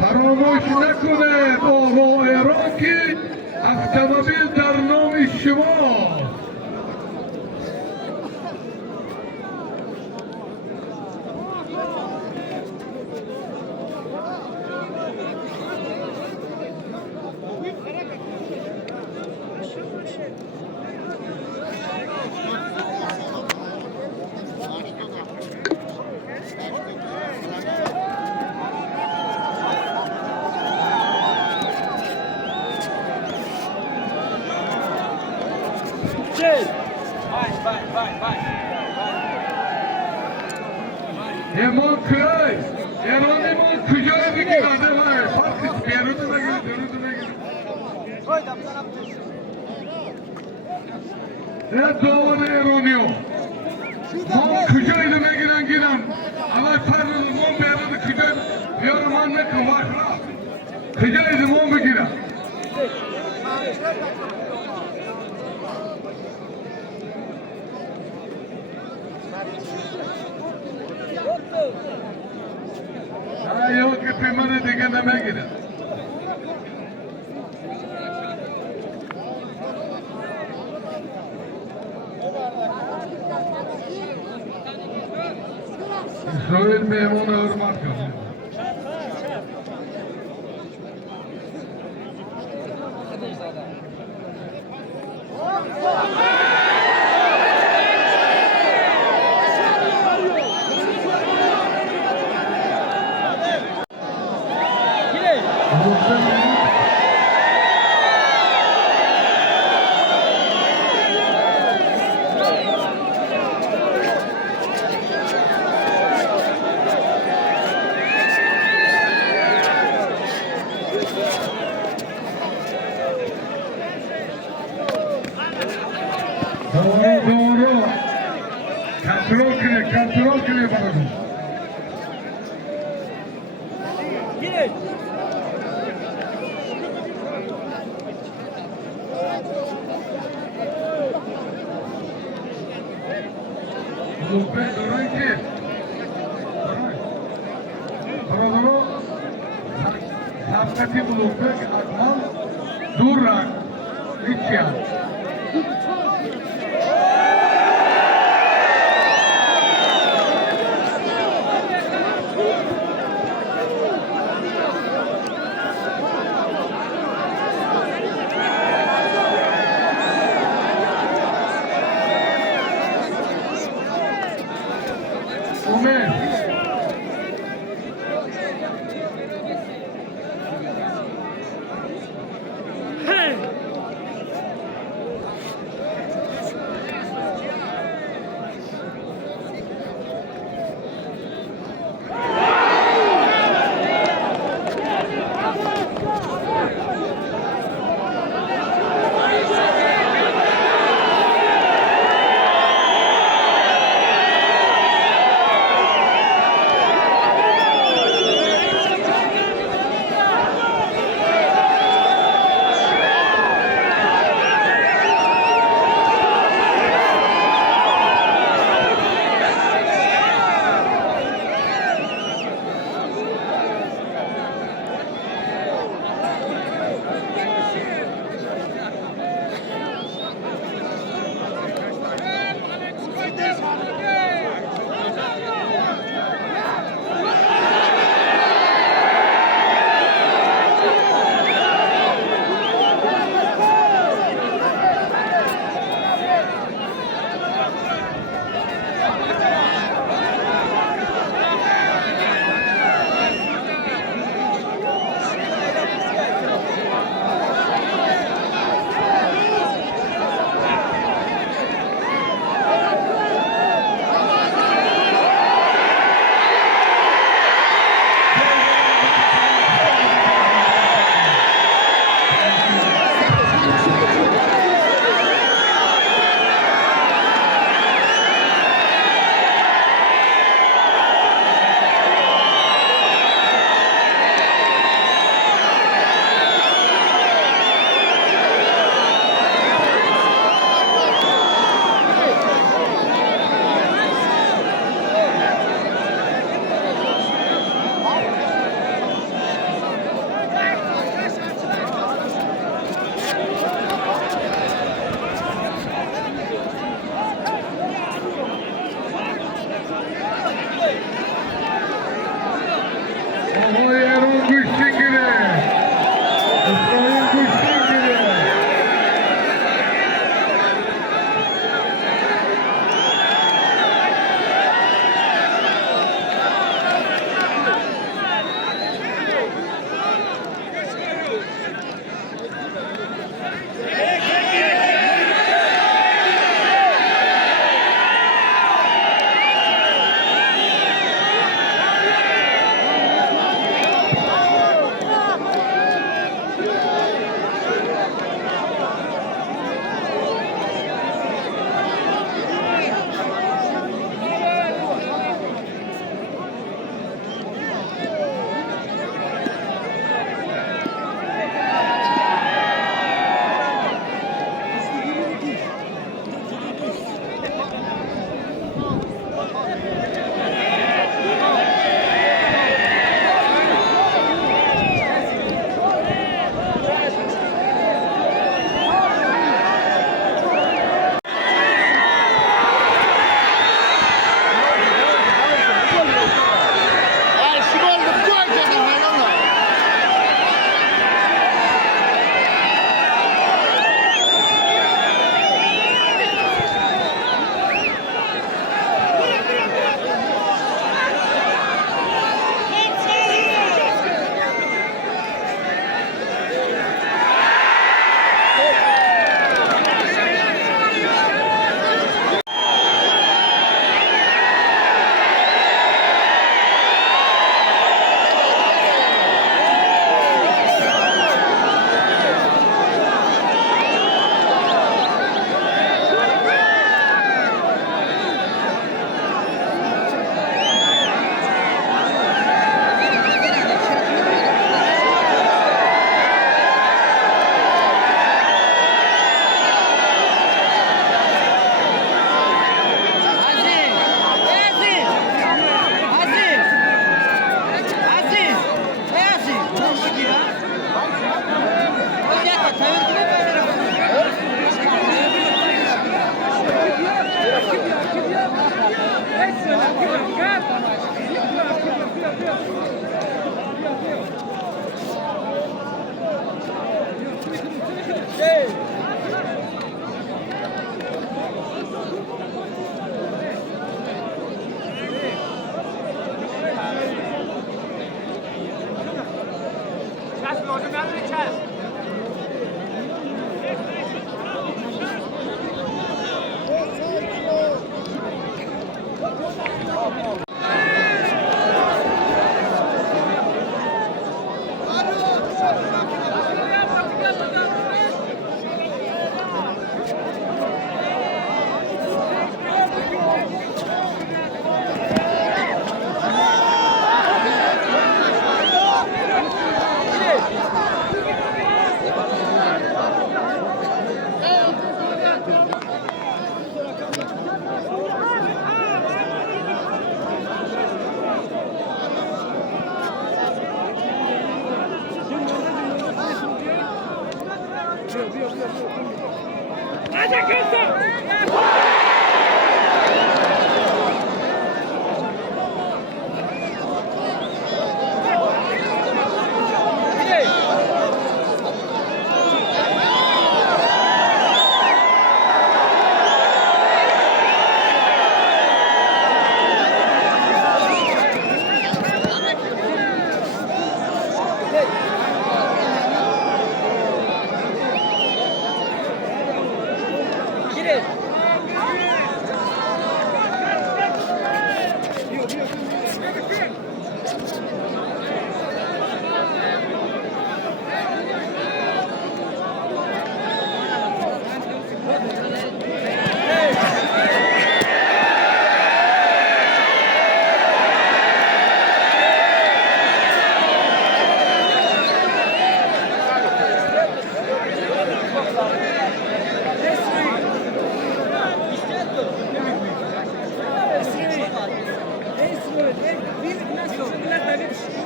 فراموش نکنه آقا ایران که اتومبیل در نام شما ایمان کرای ایران ایمان کجای بگیر آده های فرقش بیرونو بگیر درونو بگیر ای دوان ایرانیو من کجای رو بگیرن گیرن اول فرد من بیرون کجای بیارو من نکن واقعا کجای رو من بگیرن Yok ki pimane dikene megine. İsrail memunu hürmet yok. Doğru. Kontrol kile bana. Yine. Lupet durun ki. Doğru. Sapkati bulupet akmal durrak. Hiç ya.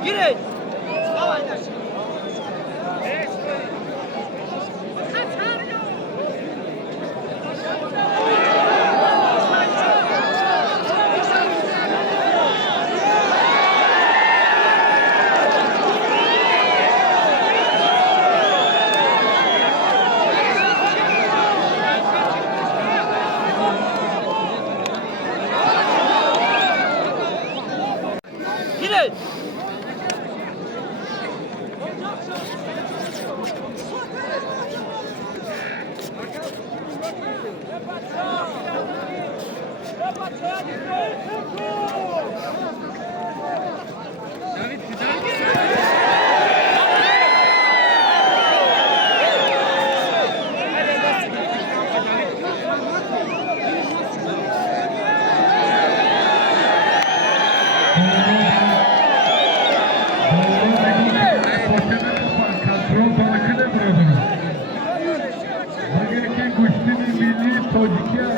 Girin. Girin. Kontrol balıkı da buradınız. Bugünkü Kuştini Milli Tojikiya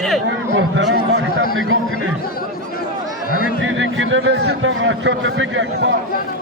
محترم وقتا نگاه کنید همین چیزی که نمیشه تا رشات بگی اکبر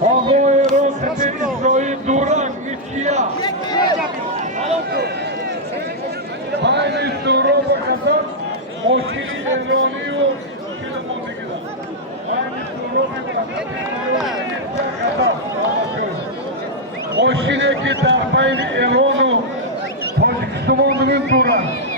آقای راسل اسرائیل دوران میچیا باید سورا با کسان ماشین ایرانی و چیز موسیقی دارد باید سورا با کسان ماشینی که در بین ایران و تاجیکستان دوید دوران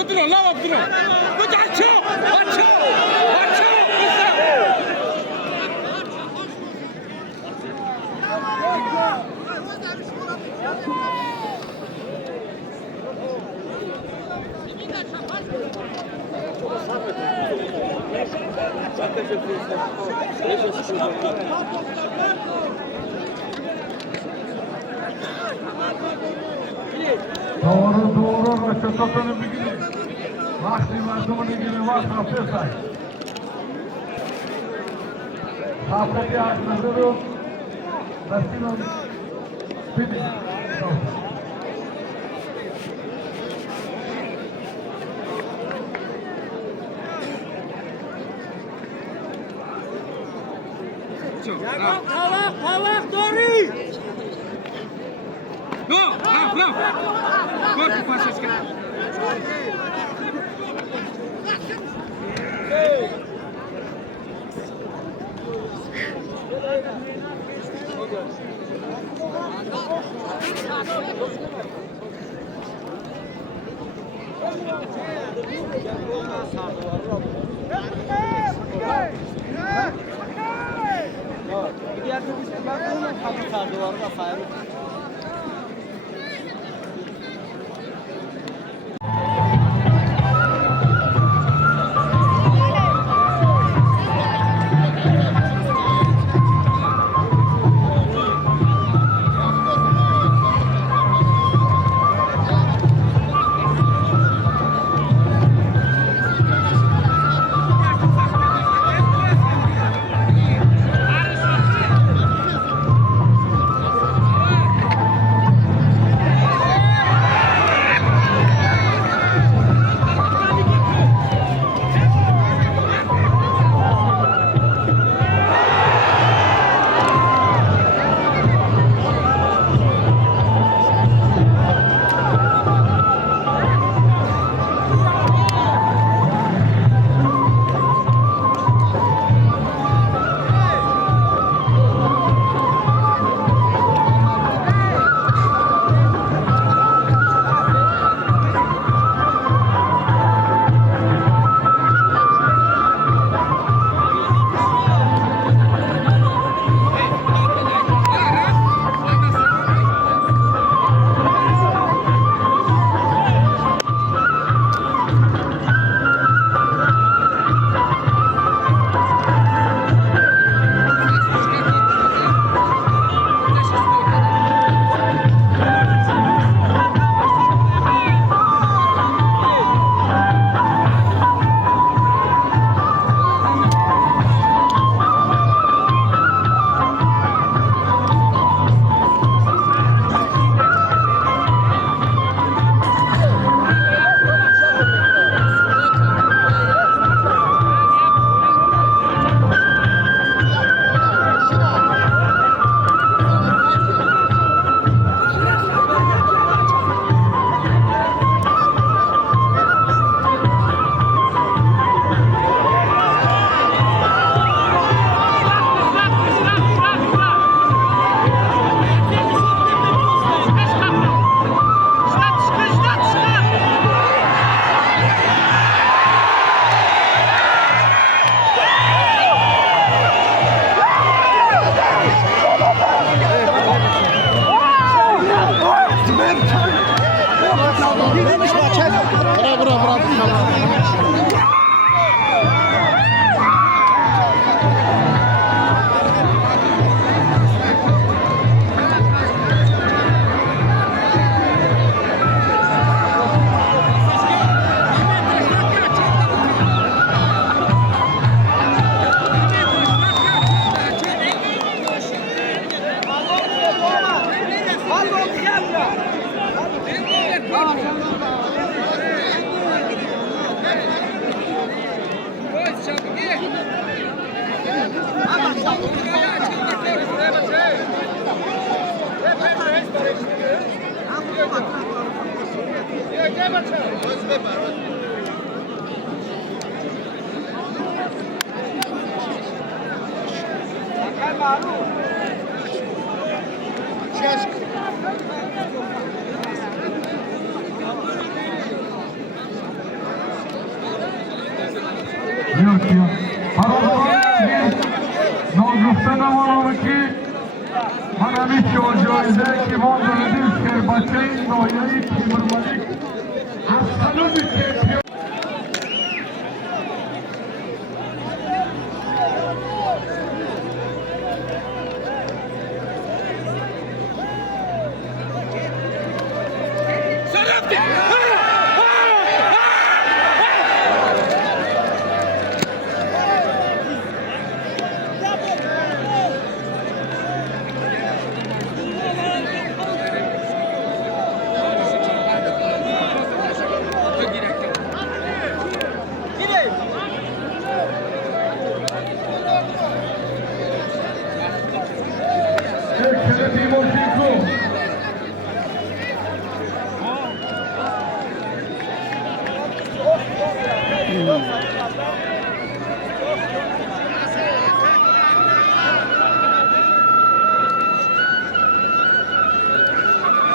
بدرو لا بدرو بتعشوا doğru röşatatını bilgiler. Vakti mardumunu gibi var hafızlar. Hafızı ağzınızı nasıl bilin. Tavak dori. No, no. Gol que pasa es que. Nozluktan ama ki bana bir çocuğuyla ki vazgeçtim ki başlayın doyayı kimurmadık. Hastanın bir şempiyon. Ekşele Timoshenko.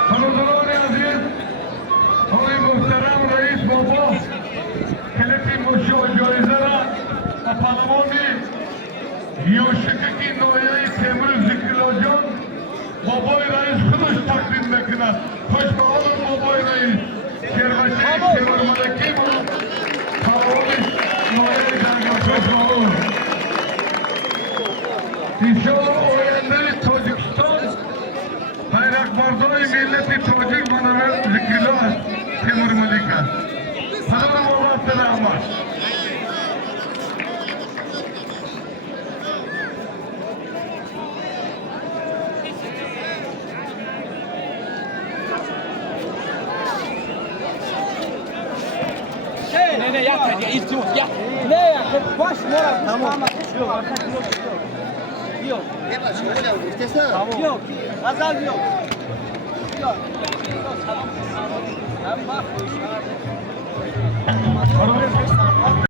Hanımlar aziz, Sayın Muhterem Reis Baba, Keleti Moşo Joyzara, Apanamoni, Yoşiki Noya'yı Temür Zikrilocan, Babay Reis Kuduş takdim bekler. Hoş bağlı Babay Reis, Kervaşe Temür Malaki, Kavoli Noya'yı dergah hoş bağlı. İnşallah oyunları Tacikistan, Bayrakbardoy milleti Tacik bana zikriler Temür Malika. Hanım Allah selamat. Ne yat hadi iltimus yat. Ne ya? Baş moral. Tamam. Yok. Ne var şöyle yavrum istesene. Yok. Azal yok. Yok. Hem bak. Hanım